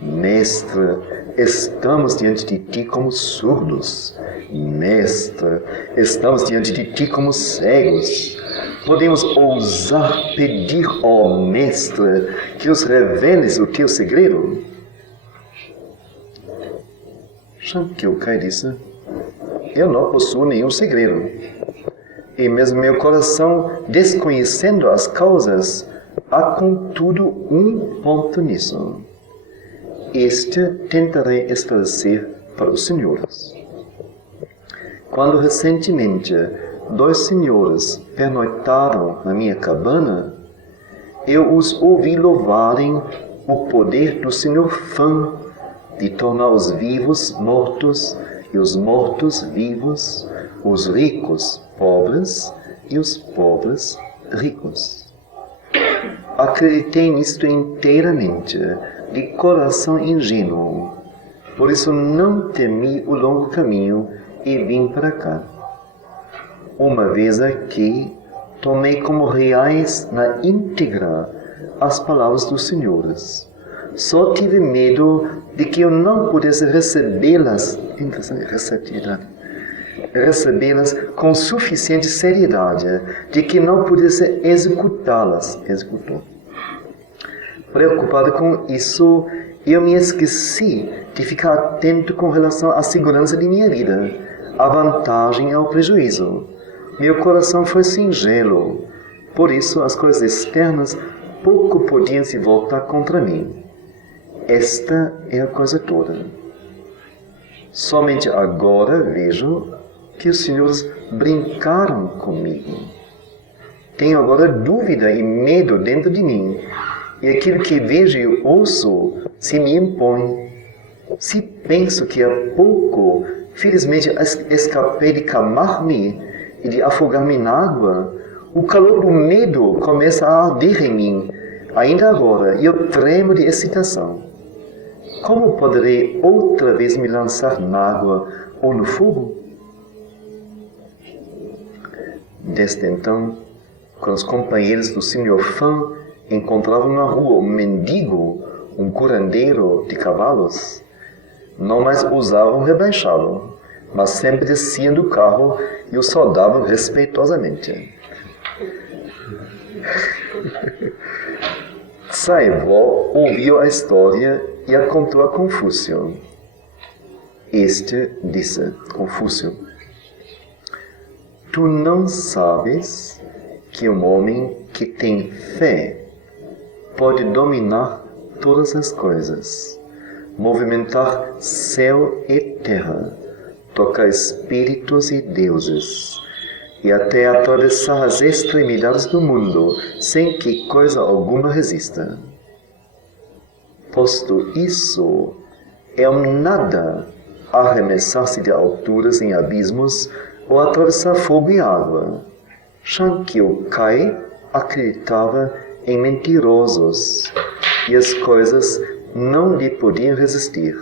Mestre, estamos diante de ti como surdos. Mestre, estamos diante de ti como cegos. Podemos ousar pedir ao Mestre que nos reveles o teu segredo? Shankyokai disse: eu não possuo nenhum segredo. E mesmo meu coração, desconhecendo as causas, há contudo um ponto nisso. Este tentarei esclarecer para os senhores. Quando recentemente 2 senhores pernoitaram na minha cabana, eu os ouvi louvarem o poder do Senhor Fan de tornar os vivos mortos e os mortos vivos, os ricos pobres e os pobres ricos. Acreditei nisto inteiramente, de coração ingênuo. Por isso não temi o longo caminho e vim para cá. Uma vez aqui, tomei como reais na íntegra as palavras dos senhores. Só tive medo de que eu não pudesse recebê-las, recebê-las com suficiente seriedade, de que não pudesse executá-las. Executou. Preocupado com isso, eu me esqueci de ficar atento com relação à segurança de minha vida, à vantagem e ao prejuízo. Meu coração foi singelo, por isso as coisas externas pouco podiam se voltar contra mim. Esta é a coisa toda. Somente agora vejo que os senhores brincaram comigo. Tenho agora dúvida e medo dentro de mim, e aquilo que vejo e ouço se me impõe. Se penso que há pouco, felizmente, escapei de queimar-me e de afogar-me na água, o calor do medo começa a arder em mim, ainda agora, e eu tremo de excitação. Como poderei outra vez me lançar na água ou no fogo? Desde então, quando os companheiros do Sr. Fan encontravam na rua um mendigo, um curandeiro de cavalos, não mais ousavam rebaixá-lo, mas sempre desciam do carro e o saudavam respeitosamente. Saivo ouviu a história e a contou a Confúcio. Este disse, Confúcio: tu não sabes que um homem que tem fé pode dominar todas as coisas, movimentar céu e terra, tocar espíritos e deuses, e até atravessar as extremidades do mundo, sem que coisa alguma resista. Posto isso, é um nada arremessar-se de alturas em abismos ou atravessar fogo e água. Shankyokai acreditava em mentirosos, e as coisas não lhe podiam resistir.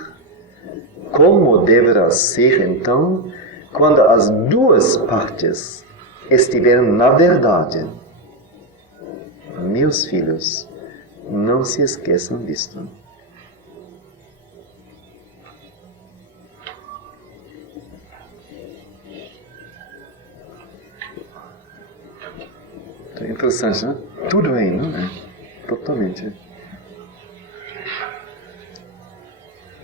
Como deverá ser, então, quando as duas partes estiverem na verdade? Meus filhos, não se esqueçam disto. É interessante, né? Tudo bem, não é? Totalmente.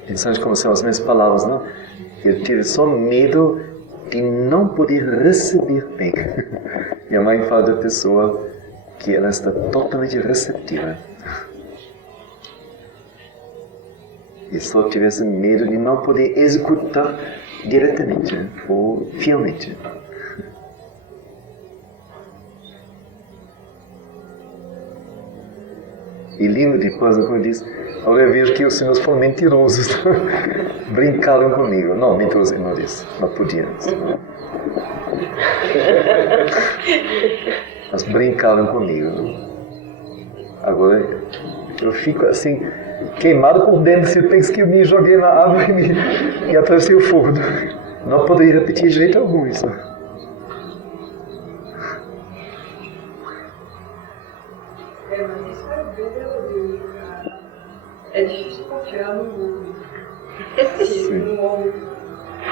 Interessante como são as minhas palavras, não? Eu tive só medo de não poder receber bem. Minha mãe fala da pessoa que ela está totalmente receptiva. E só tivesse medo de não poder executar diretamente ou fielmente. E lindo depois, como eu disse, agora eu vejo que os senhores foram mentirosos. Brincaram comigo. Não, mentirosos não disse. Não podia. Elas brincaram comigo. Agora eu fico assim, queimado por dentro, se eu penso que eu me joguei na água e atravessei o fogo. Não poderia repetir de jeito algum isso. Mas isso é bem verdadeiro, cara. É difícil confiar no mundo. Sim. No homem,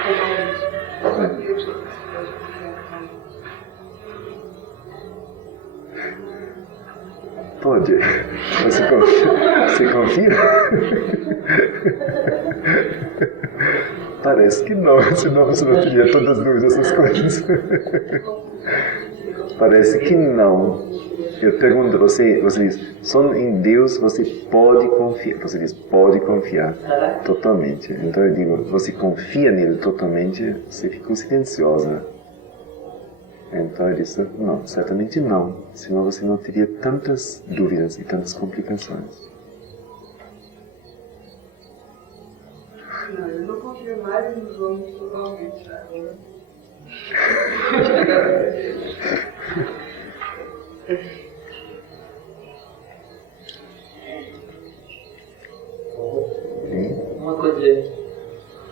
totalmente. Só Deus que pode confiar. Pode. Você confia? Parece que não, senão você não teria todas as dúvidas dessas coisas. Parece que não. Eu pergunto a você diz, só em Deus você pode confiar. Você diz, pode confiar totalmente. Então eu digo, você confia nele totalmente, você ficou silenciosa. Então eu disse, não, certamente não. Senão você não teria tantas dúvidas e tantas complicações. Não, eu não confio mais nos homens totalmente agora. Uma coisa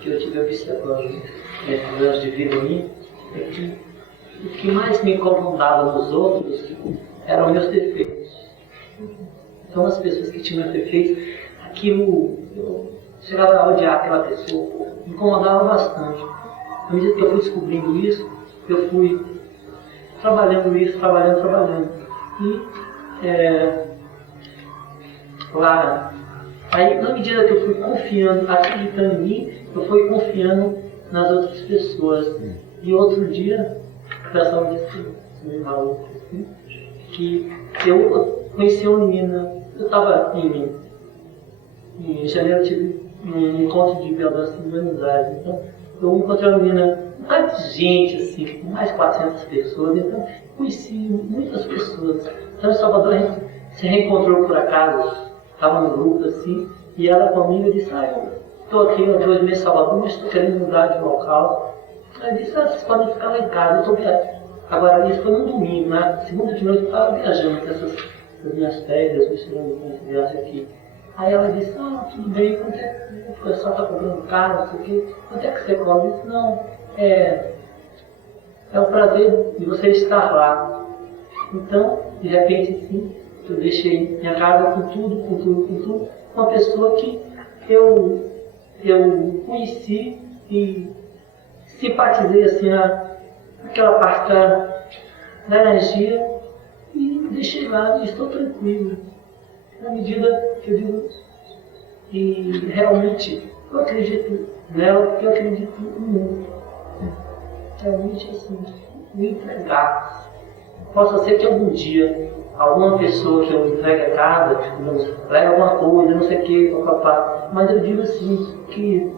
que eu tive observando nesses anos de vida minha é que o que mais me incomodava nos outros eram meus defeitos. Então as pessoas que tinham defeitos, aquilo, eu chegava a odiar aquela pessoa, me incomodava bastante. À medida que eu fui descobrindo isso, eu fui trabalhando isso, trabalhando. E lá, aí na medida que eu fui confiando, acreditando em mim, eu fui confiando nas outras pessoas. E outro dia, o pessoal disse, meio maluco, assim, que eu conheci uma menina, eu estava em janeiro, eu tive um encontro de violência e humanidade. Então, eu encontrei uma menina, um bocado de gente, assim, com mais de 400 pessoas, então conheci muitas pessoas. Então, em Salvador, a gente se reencontrou por acaso, estava num grupo assim, e ela comigo disse, eu estou aqui há 2 meses em Salvador, mas estou querendo mudar de local. Ela disse, vocês podem ficar lá em casa, eu estou viajando. Agora, isso foi num domingo, na segunda de noite eu estava viajando com essas minhas férias, misturando com essa viagem aqui. Aí ela disse, tudo bem, quanto é que o pessoal está comprando caro, não sei o quê, quanto é que você cobra? Eu disse, não, é o prazer de você estar lá. Então, de repente, assim, eu deixei minha casa com tudo, uma pessoa que eu conheci e simpatizei, assim, aquela parte da energia e deixei lá e estou tranquilo. Na medida que eu digo, e realmente eu acredito nela, porque eu acredito no mundo. Realmente assim, me entregar. Possa ser que algum dia alguma pessoa que eu entregue a casa, leve alguma coisa, não sei o que, papapá. Mas eu digo assim, que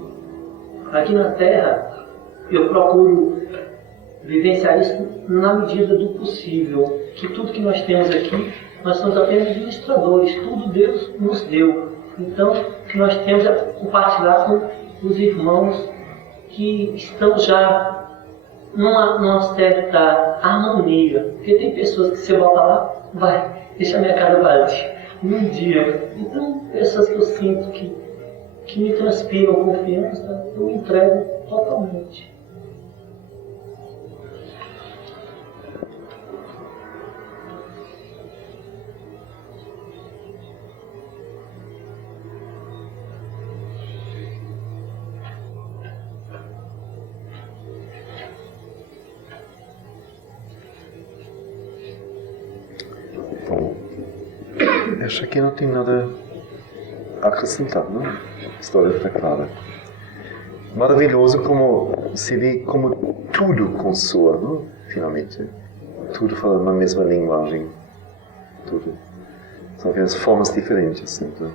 aqui na Terra eu procuro vivenciar isso na medida do possível. Que tudo que nós temos aqui, nós somos apenas administradores, tudo Deus nos deu. Então, o que nós temos é compartilhar com os irmãos que estão já numa certa harmonia. Porque tem pessoas que você volta lá, vai, deixa a minha casa vazia, num dia. Então, pessoas que eu sinto que me transpiram confiança, eu entrego totalmente. Bom, acho que não tem nada a acrescentar, não? A história está clara. Maravilhoso como se vê como tudo consoa, não? Finalmente. Tudo fala na mesma linguagem. Tudo. São apenas formas diferentes. Então,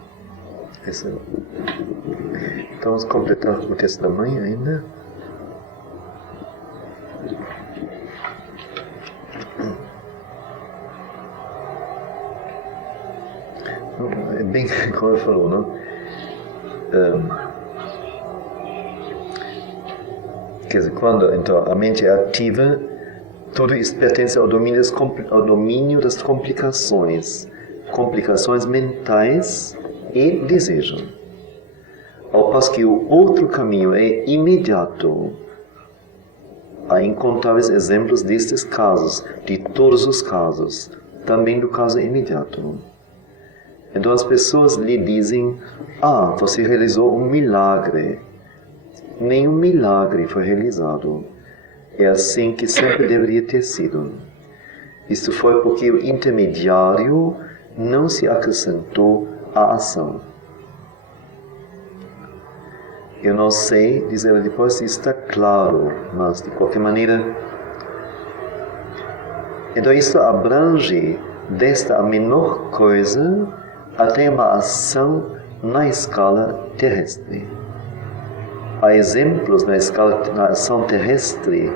vamos completar o texto da mãe ainda. É bem como ele falou, não? Quer dizer, quando então, a mente é ativa, Tudo isso pertence ao domínio das complicações mentais e desejo. Ao passo que o outro caminho é imediato. Há incontáveis exemplos destes casos, de todos os casos, também do caso imediato. Então as pessoas lhe dizem: você realizou um milagre. Nenhum milagre foi realizado. É assim que sempre deveria ter sido. Isto foi porque o intermediário não se acrescentou à ação. Eu não sei dizer depois se está claro, mas de qualquer maneira. Então isto abrange desde a menor coisa até uma ação na escala terrestre. Há exemplos na ação terrestre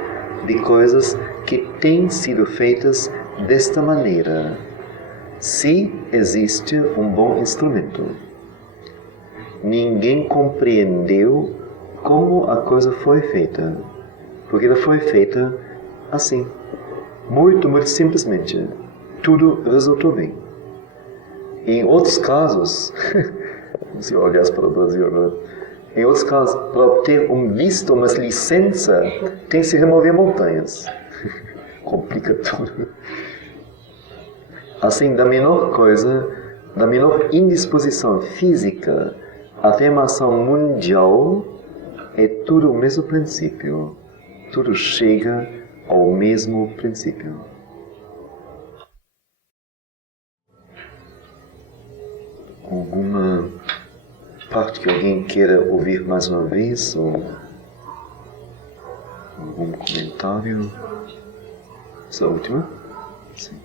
de coisas que têm sido feitas desta maneira, se existe um bom instrumento. Ninguém compreendeu como a coisa foi feita, porque ela foi feita assim, muito, muito simplesmente. Tudo resultou bem. E em outros casos, se olhar para o Brasil agora, em outros casos, para obter um visto, uma licença, tem que se remover montanhas. Complica tudo. Assim, da menor coisa, da menor indisposição física até uma ação mundial, é tudo o mesmo princípio. Tudo chega ao mesmo princípio. Alguma parte que alguém queira ouvir mais uma vez? Ou algum comentário? Essa é a última? Sim.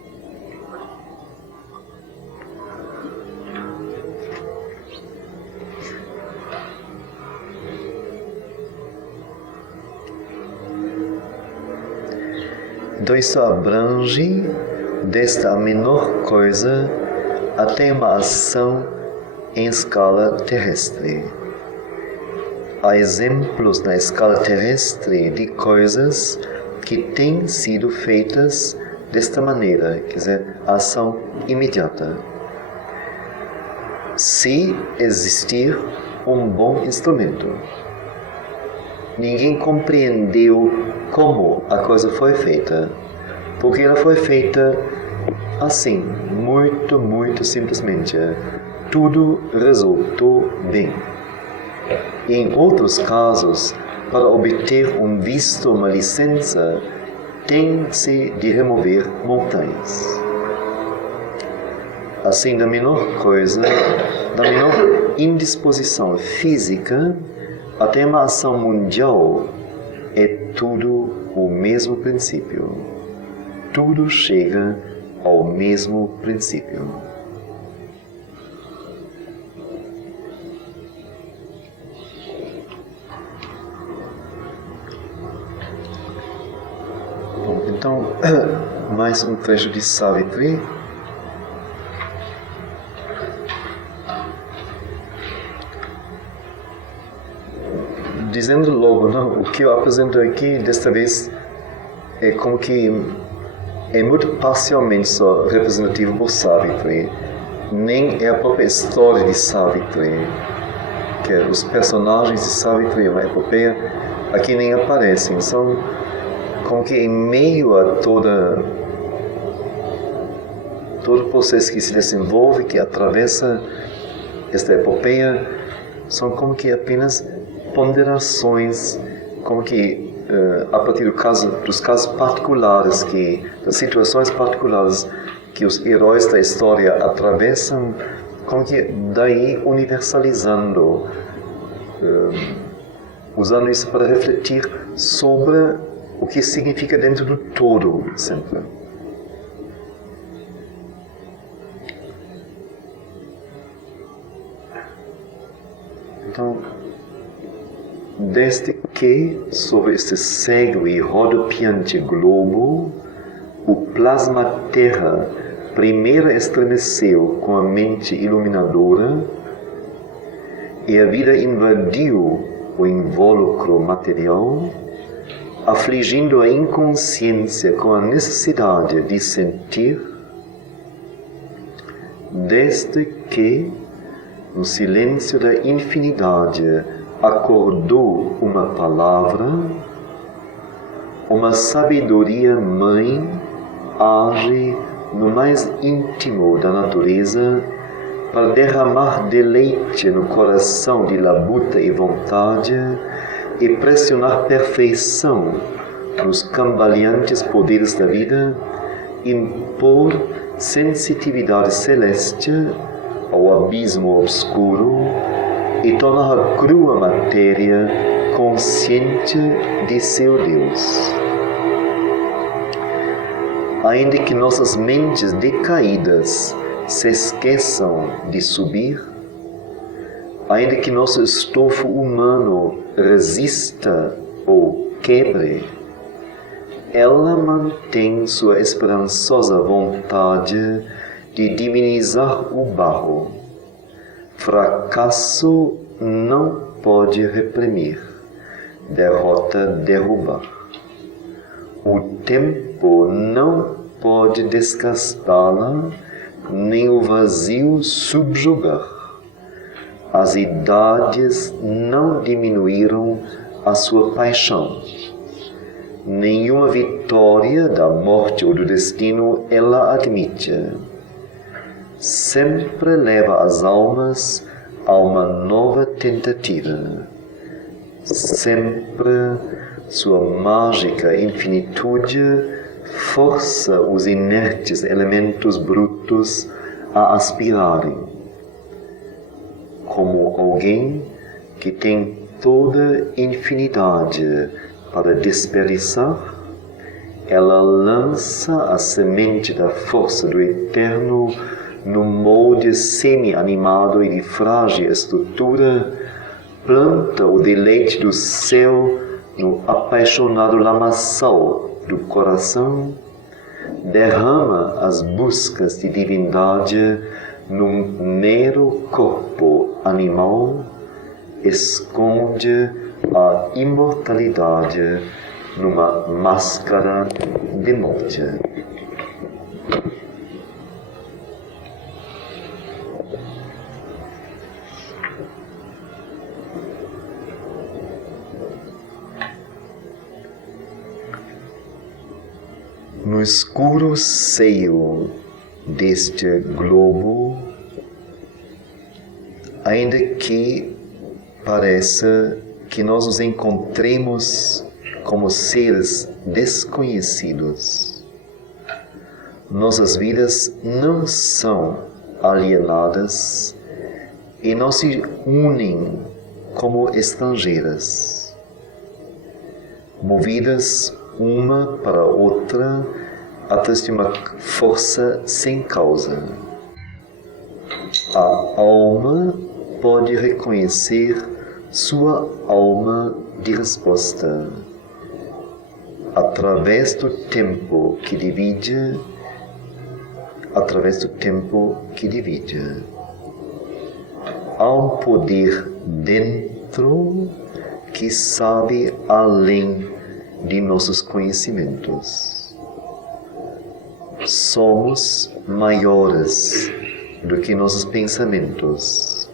Então isso abrange desde a menor coisa até uma ação em escala terrestre. Há exemplos na escala terrestre de coisas que têm sido feitas desta maneira, quer dizer, ação imediata. Se existir um bom instrumento. Ninguém compreendeu como a coisa foi feita, porque ela foi feita assim, muito, muito simplesmente. Tudo resultou bem. E em outros casos, para obter um visto, uma licença, tem-se de remover montanhas. Assim, da menor coisa, da menor indisposição física, até uma ação mundial, é tudo o mesmo princípio. Tudo chega ao mesmo princípio. Bom, então, mais um trecho de Savitri. Dizendo logo, não, o que eu apresento aqui, desta vez, é como que é muito parcialmente só representativo por Savitri. Nem é a própria história de Savitri, que é os personagens de Savitri, uma epopeia, aqui nem aparecem. São como que em meio a todo o processo que se desenvolve, que atravessa esta epopeia, são como que apenas ponderações, como que a partir dos casos particulares, das situações particulares que os heróis da história atravessam, como que daí universalizando, usando isso para refletir sobre o que significa dentro do todo, sempre. Então, desde que, sobre este cego e rodopiante globo, o plasma terra primeiro estremeceu com a mente iluminadora e a vida invadiu o invólucro material, afligindo a inconsciência com a necessidade de sentir, desde que, no silêncio da infinidade, acordou uma palavra, uma sabedoria mãe age no mais íntimo da natureza para derramar deleite no coração de labuta e vontade e pressionar perfeição nos cambaleantes poderes da vida, impor sensitividade celeste ao abismo obscuro e tornar a crua matéria consciente de seu Deus. Ainda que nossas mentes decaídas se esqueçam de subir, ainda que nosso estofo humano resista ou quebre, ela mantém sua esperançosa vontade de divinizar o barro. Fracasso não pode reprimir, derrota derrubar. O tempo não pode desgastá-la, nem o vazio subjugar. As idades não diminuíram a sua paixão. Nenhuma vitória da morte ou do destino ela admite. Sempre leva as almas a uma nova tentativa. Sempre sua mágica infinitude força os inertes elementos brutos a aspirarem. Como alguém que tem toda infinidade para desperdiçar, ela lança a semente da força do Eterno no molde semi-animado e de frágil estrutura, planta o deleite do céu no apaixonado lamaçal do coração, derrama as buscas de divindade num mero corpo animal, esconde a imortalidade numa máscara de morte. No escuro seio deste globo, ainda que pareça que nós nos encontremos como seres desconhecidos, nossas vidas não são alienadas e não se unem como estrangeiras, movidas uma para a outra através de uma força sem causa. A alma pode reconhecer sua alma de resposta através do tempo que divide, Há um poder dentro que sabe além de nossos conhecimentos. Somos maiores do que nossos pensamentos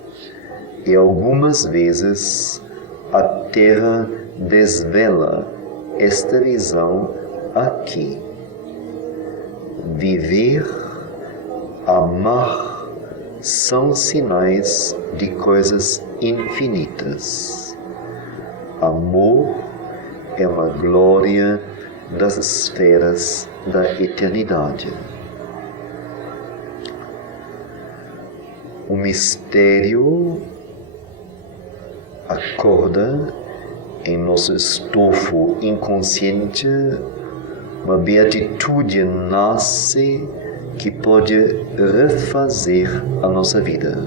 e algumas vezes a Terra desvela esta visão aqui. Viver, amar são sinais de coisas infinitas. Amor é uma glória das esferas da eternidade. O mistério acorda em nosso estofo inconsciente, uma beatitude nasce que pode refazer a nossa vida.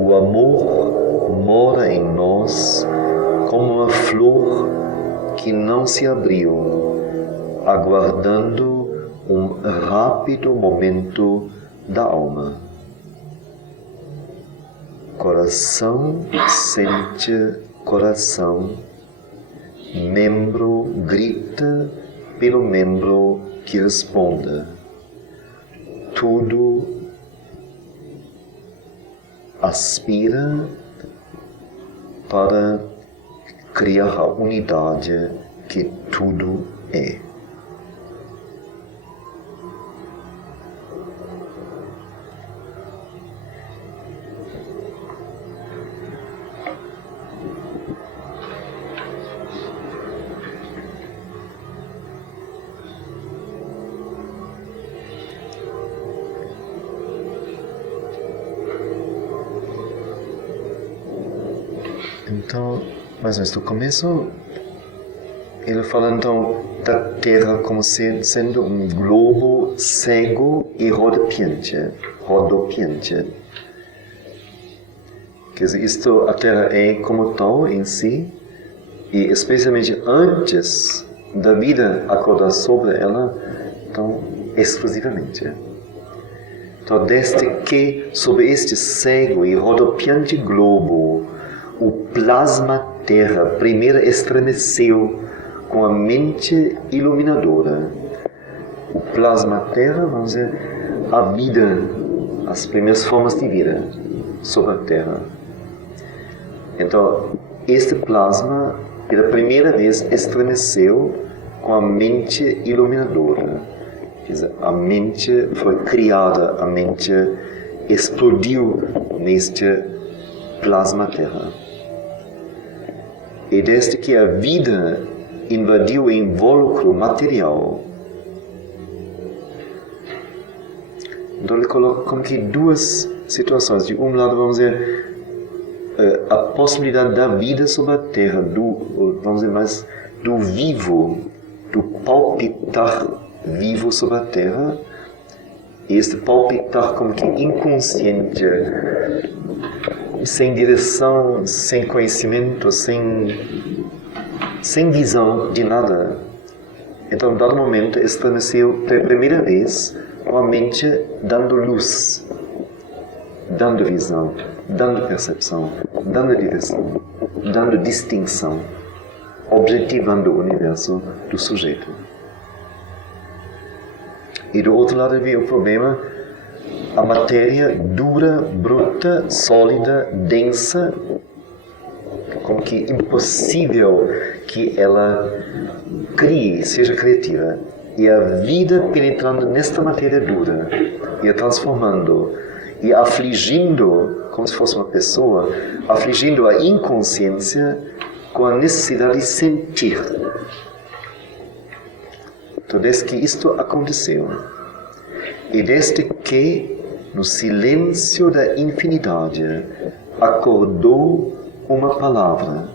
O amor mora em nós como uma flor que não se abriu, aguardando um rápido momento da alma. Coração sente coração membro grita pelo membro que responde. Tudo aspira para criar a unidade que tudo é. Então, mais ou menos do começo, ele fala então da Terra como sendo um globo cego e rodopiante. Quer dizer, a Terra é como tal em si, e especialmente antes da vida acordar sobre ela, então, exclusivamente. Então, desde que sobre este cego e rodopiante globo, o plasma Terra primeiro estremeceu com a mente iluminadora. O plasma Terra, vamos dizer, a vida, as primeiras formas de vida sobre a Terra. Então, este plasma, pela primeira vez, estremeceu com a mente iluminadora. Quer dizer, a mente foi criada, a mente explodiu neste plasma Terra. E desde que a vida invadiu o invólucro material, então ele coloca como que duas situações. De um lado, vamos dizer, a possibilidade da vida sobre a Terra, vamos dizer, mas do vivo, do palpitar vivo sobre a Terra, e este palpitar como que inconsciente, sem direção, sem conhecimento, sem visão de nada. Então, dado momento, estremeceu pela primeira vez com a mente dando luz, dando visão, dando percepção, dando direção, dando distinção, objetivando o universo do sujeito. E do outro lado havia o problema, a matéria dura, bruta, sólida, densa, como que impossível que ela crie, seja criativa. E a vida penetrando nesta matéria dura, e a transformando, e afligindo, como se fosse uma pessoa, afligindo a inconsciência com a necessidade de sentir. Então, desde que isto aconteceu, e desde que, no silêncio da infinidade, acordou uma palavra.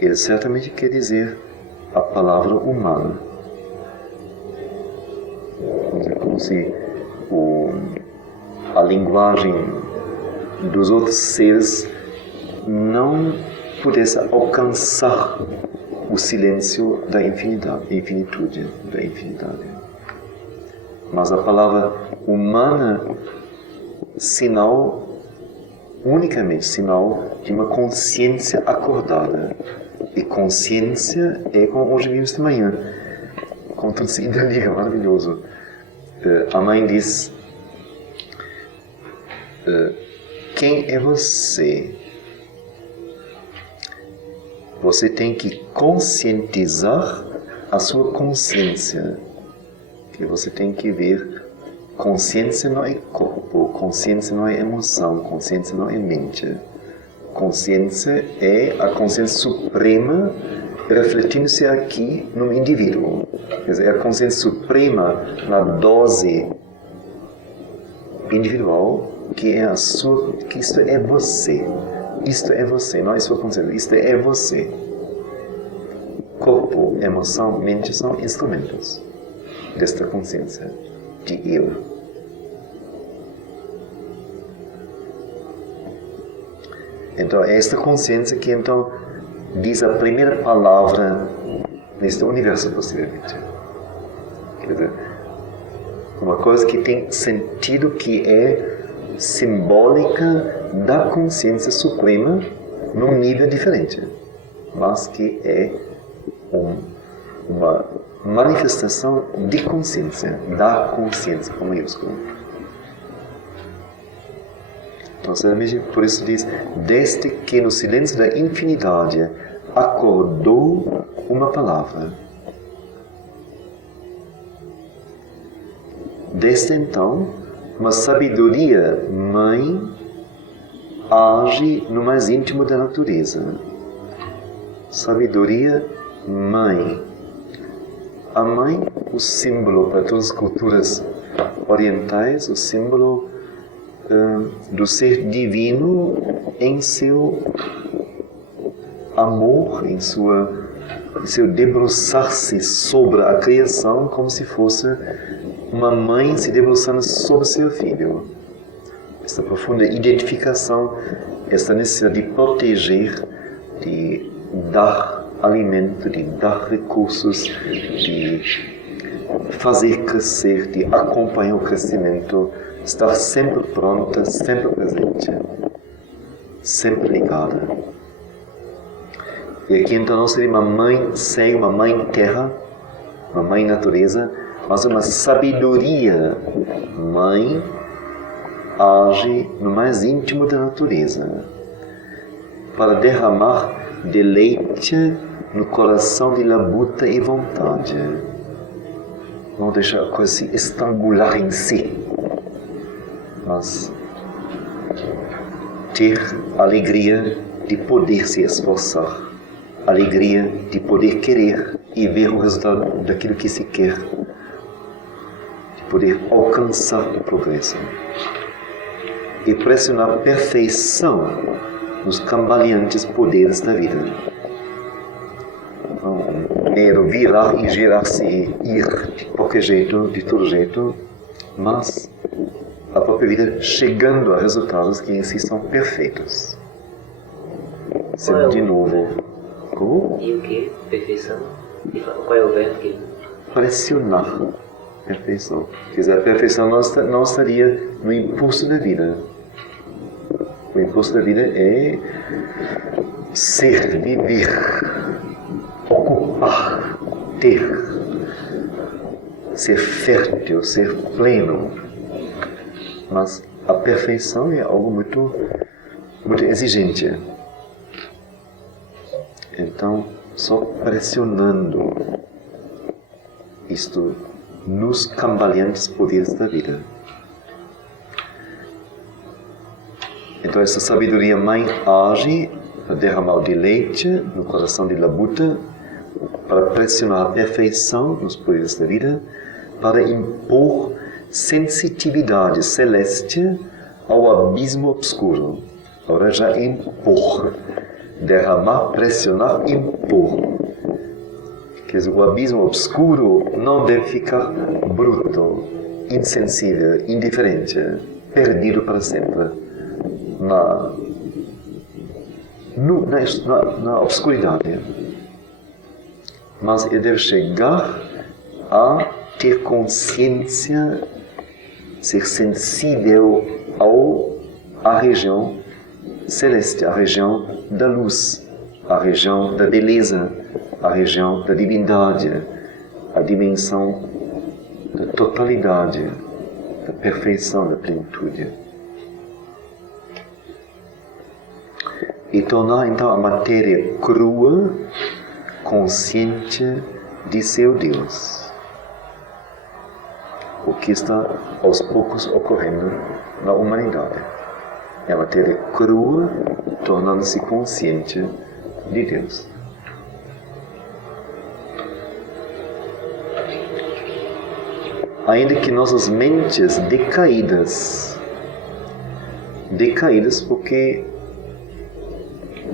Ele certamente quer dizer a palavra humana. Como se a linguagem dos outros seres não pudesse alcançar o silêncio da infinitude, da infinidade. Mas a palavra humana, unicamente sinal de uma consciência acordada. E consciência é como hoje vimos de manhã, com tudo se interliga, maravilhoso. A mãe diz, quem é você? Você tem que conscientizar a sua consciência. Que você tem que ver, consciência não é corpo, consciência não é emoção, consciência não é mente. Consciência é a consciência suprema refletindo-se aqui no indivíduo. Quer dizer, é a consciência suprema na dose individual que é que isto é você. Isto é você, não é sua consciência, isto é você. Corpo, emoção, mente são instrumentos desta consciência de eu. Então, é esta consciência que então diz a primeira palavra neste universo, possivelmente. Quer dizer, uma coisa que tem sentido, que é simbólica da consciência suprema num nível diferente, mas que é uma manifestação de consciência, da consciência com maiúsculo. Então, por isso diz, desde que no silêncio da infinidade acordou uma palavra. Desde então, uma sabedoria mãe age no mais íntimo da natureza. Sabedoria mãe. A mãe, o símbolo para todas as culturas orientais, o símbolo do ser divino em seu amor, em seu debruçar-se sobre a criação, como se fosse uma mãe se debruçando sobre seu filho. Essa profunda identificação, essa necessidade de proteger, de dar alimento, de dar recursos, de fazer crescer, de acompanhar o crescimento, estar sempre pronta, sempre presente, sempre ligada. E aqui então não seria uma mãe sem, uma mãe terra, uma mãe natureza, mas uma sabedoria mãe age no mais íntimo da natureza para derramar deleite no coração de labuta e vontade. Não deixar a coisa se estrangular em si, mas ter alegria de poder se esforçar, alegria de poder querer e ver o resultado daquilo que se quer, de poder alcançar o progresso e pressionar a perfeição nos cambaleantes poderes da vida. Primeiro virar e girar-se e ir de qualquer jeito, de todo jeito, mas a própria vida chegando a resultados que em si são perfeitos. Sempre de novo. Como? E o que? Perfeição? E qual é o verbo que... Pressionar. Perfeição. Quer dizer, a perfeição não estaria no impulso da vida. O impulso da vida é ser, viver, ocupar, ter, ser fértil, ser pleno. Mas a perfeição é algo muito, muito exigente. Então, só pressionando isto nos cambaleantes poderes da vida. Então, essa sabedoria mãe age para derramar o deleite no coração de labuta, para pressionar a perfeição nos poderes da vida, para impor sensitividade celeste ao abismo obscuro. Agora já impor. Derramar, pressionar, impor. Quer dizer, o abismo obscuro não deve ficar bruto, insensível, indiferente, perdido para sempre na obscuridade. Mas ele deve chegar a ter consciência, ser sensível à região celeste, a região da luz, a região da beleza, a região da divindade, a dimensão da totalidade, da perfeição, da plenitude. E tornar então a matéria crua, consciente de seu Deus. O que está aos poucos ocorrendo na humanidade. É a matéria crua tornando-se consciente de Deus. Ainda que nossas mentes decaídas porque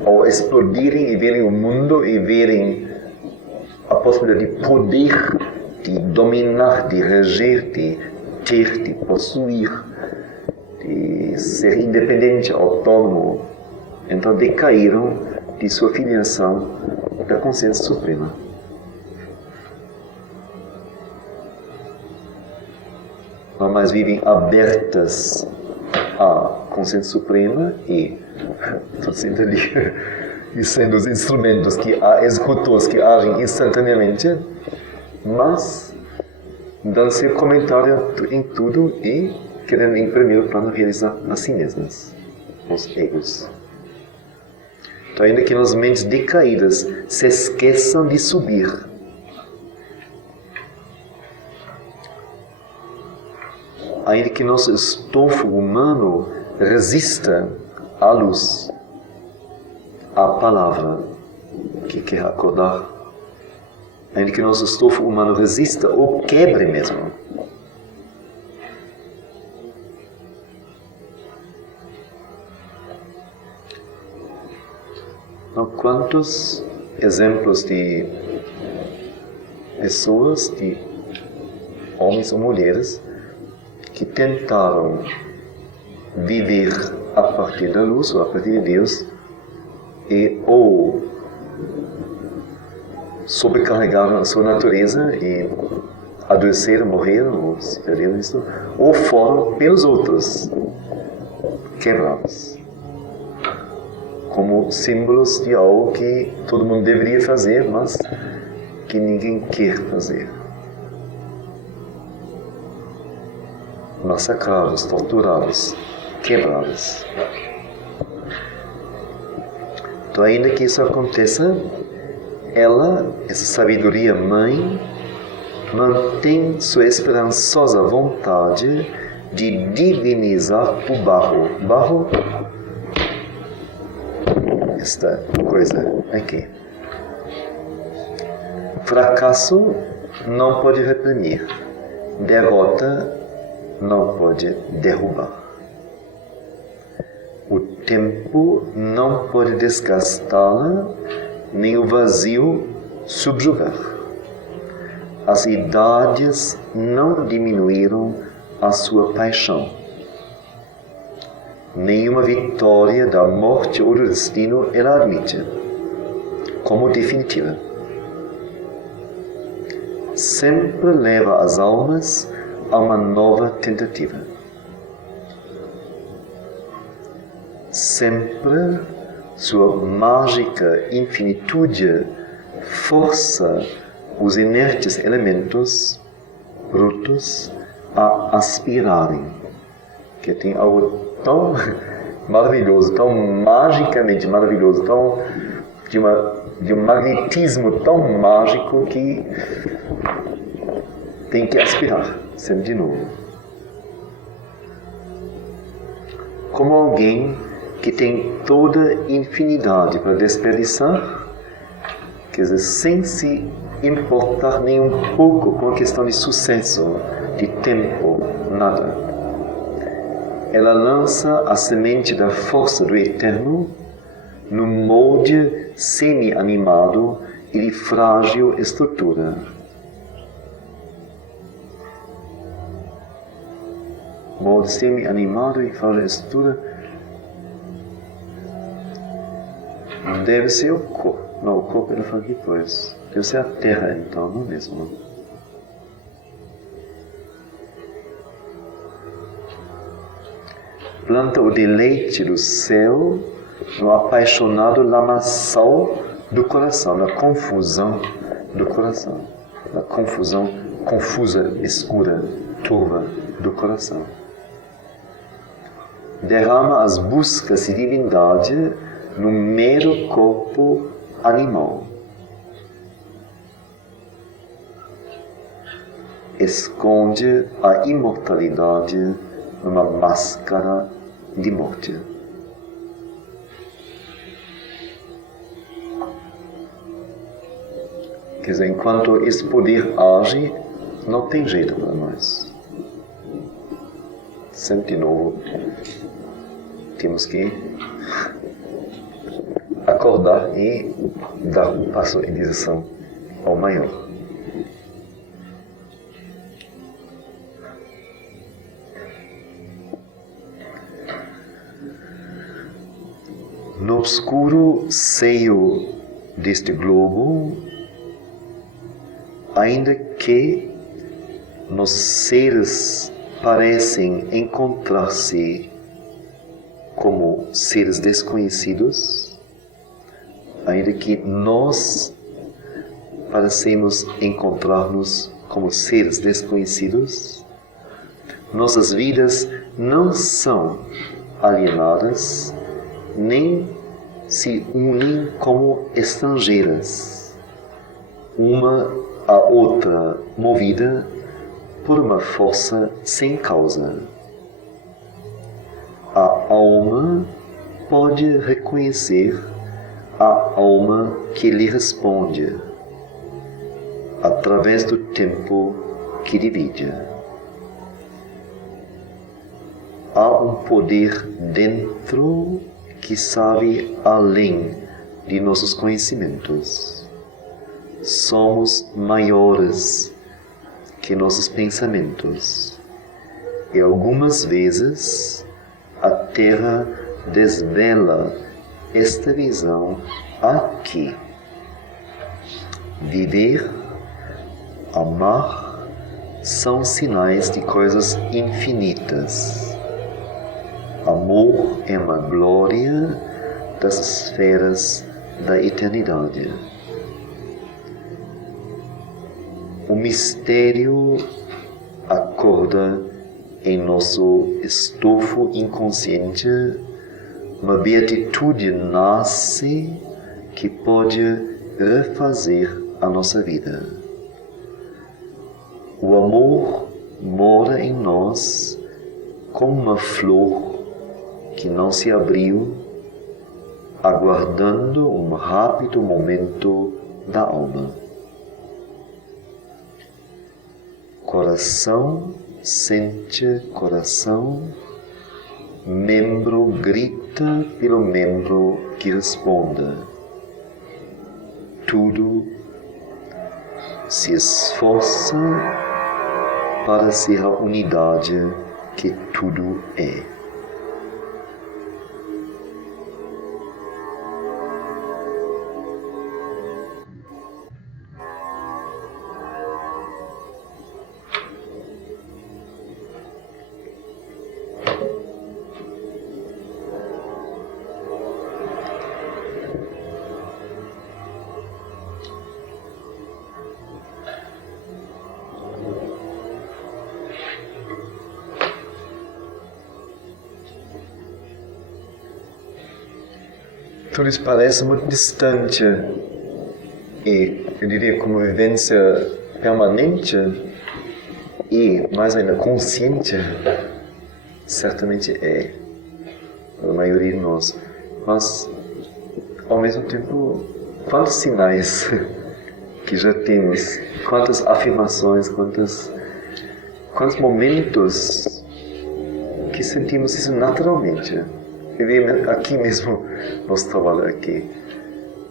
ao explodirem e verem o mundo e verem a possibilidade de poder, de dominar, de reger, de ter, de possuir, de ser independente, autônomo, então decaíram de sua filiação da consciência suprema. não mais vivem abertas à consciência suprema e sendo os instrumentos que há executores que agem instantaneamente, mas dão seu comentário em tudo e querendo em primeiro plano realizar a si mesmas, os egos. Então, ainda que nas mentes decaídas se esqueçam de subir, ainda que nosso estofo humano resista à luz, à palavra que quer acordar, ainda que nosso estofo humano resista ou quebre mesmo, então, quantos exemplos de pessoas, de homens ou mulheres, que tentaram viver a partir da luz ou a partir de Deus e ou sobrecarregaram a sua natureza e adoeceram, morreram ou se perderam isso, ou foram pelos outros quebrados como símbolos de algo que todo mundo deveria fazer, mas que ninguém quer fazer. Massacrados, torturados, quebrados. Então, ainda que isso aconteça, essa sabedoria mãe, mantém sua esperançosa vontade de divinizar o barro. Barro, esta coisa aqui. Fracasso não pode reprimir. Derrota não pode derrubar. O tempo não pode desgastá-la, nem o vazio subjugar. As idades não diminuíram a sua paixão. Nenhuma vitória da morte ou do destino ela admite como definitiva. Sempre leva as almas a uma nova tentativa. Sempre sua mágica infinitude força os inertes elementos brutos a aspirarem, que tem algo tão maravilhoso, tão magicamente maravilhoso, tão de um magnetismo tão mágico que tem que aspirar sempre de novo. Como alguém que tem toda infinidade para desperdiçar, quer dizer, sem se importar nem um pouco com a questão de sucesso, de tempo, nada. Ela lança a semente da força do Eterno no molde semi-animado e de frágil estrutura. Molde semi-animado e frágil estrutura deve ser o corpo. Não, o corpo ele fala depois. Deve ser a terra, então, não mesmo. Planta o deleite do céu no apaixonado lamaçal do coração, na confusão do coração, na confusão confusa, escura, turva do coração. Derrama as buscas de divindade no mero corpo animal. Esconde a imortalidade numa máscara de morte. Quer dizer, enquanto esse poder age, não tem jeito para nós. Sempre de novo, temos que acordar e dar um passo em direção ao maior. No obscuro seio deste globo, ainda que nos seres parecem encontrar-se como seres desconhecidos, ainda que nós parecemos encontrar-nos como seres desconhecidos, nossas vidas não são alienadas, nem se unem como estrangeiras, uma a outra movida por uma força sem causa. A alma pode reconhecer a alma que lhe responde, através do tempo que divide. Há um poder dentro que sabe além de nossos conhecimentos. Somos maiores que nossos pensamentos. E algumas vezes a Terra desvela esta visão aqui. Viver, amar, são sinais de coisas infinitas. Amor é uma glória das esferas da eternidade. O mistério acorda em nosso estofo inconsciente, uma beatitude nasce que pode refazer a nossa vida. O amor mora em nós como uma flor que não se abriu, aguardando um rápido momento da alma. Coração sente coração, membro grita pelo membro que responde. Tudo se esforça para ser a unidade que tudo é. Tudo isso parece muito distante e, eu diria, como vivência permanente e, mais ainda, consciente, certamente é, a maioria de nós. Mas, ao mesmo tempo, quantos sinais que já temos, quantas afirmações, quantos momentos que sentimos isso naturalmente. Aqui mesmo, nosso trabalho aqui.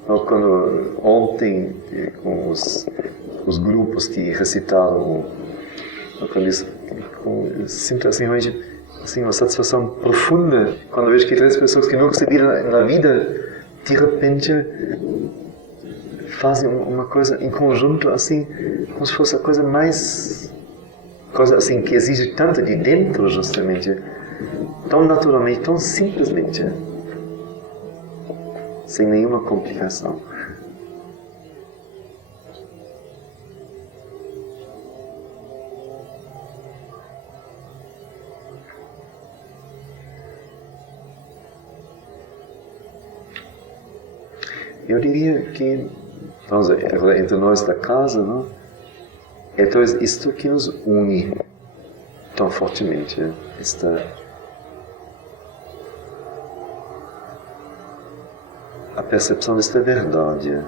Quando ontem, com os grupos que recitaram, sinto assim, uma satisfação profunda quando vejo que 3 pessoas que nunca se viram na vida, de repente, fazem uma coisa em conjunto, assim, como se fosse a coisa assim, que exige tanto de dentro, justamente. Tão naturalmente, tão simplesmente, sem nenhuma complicação. Eu diria que, agora entre nós da casa, não? É talvez isto que nos une tão fortemente, a percepção desta verdade.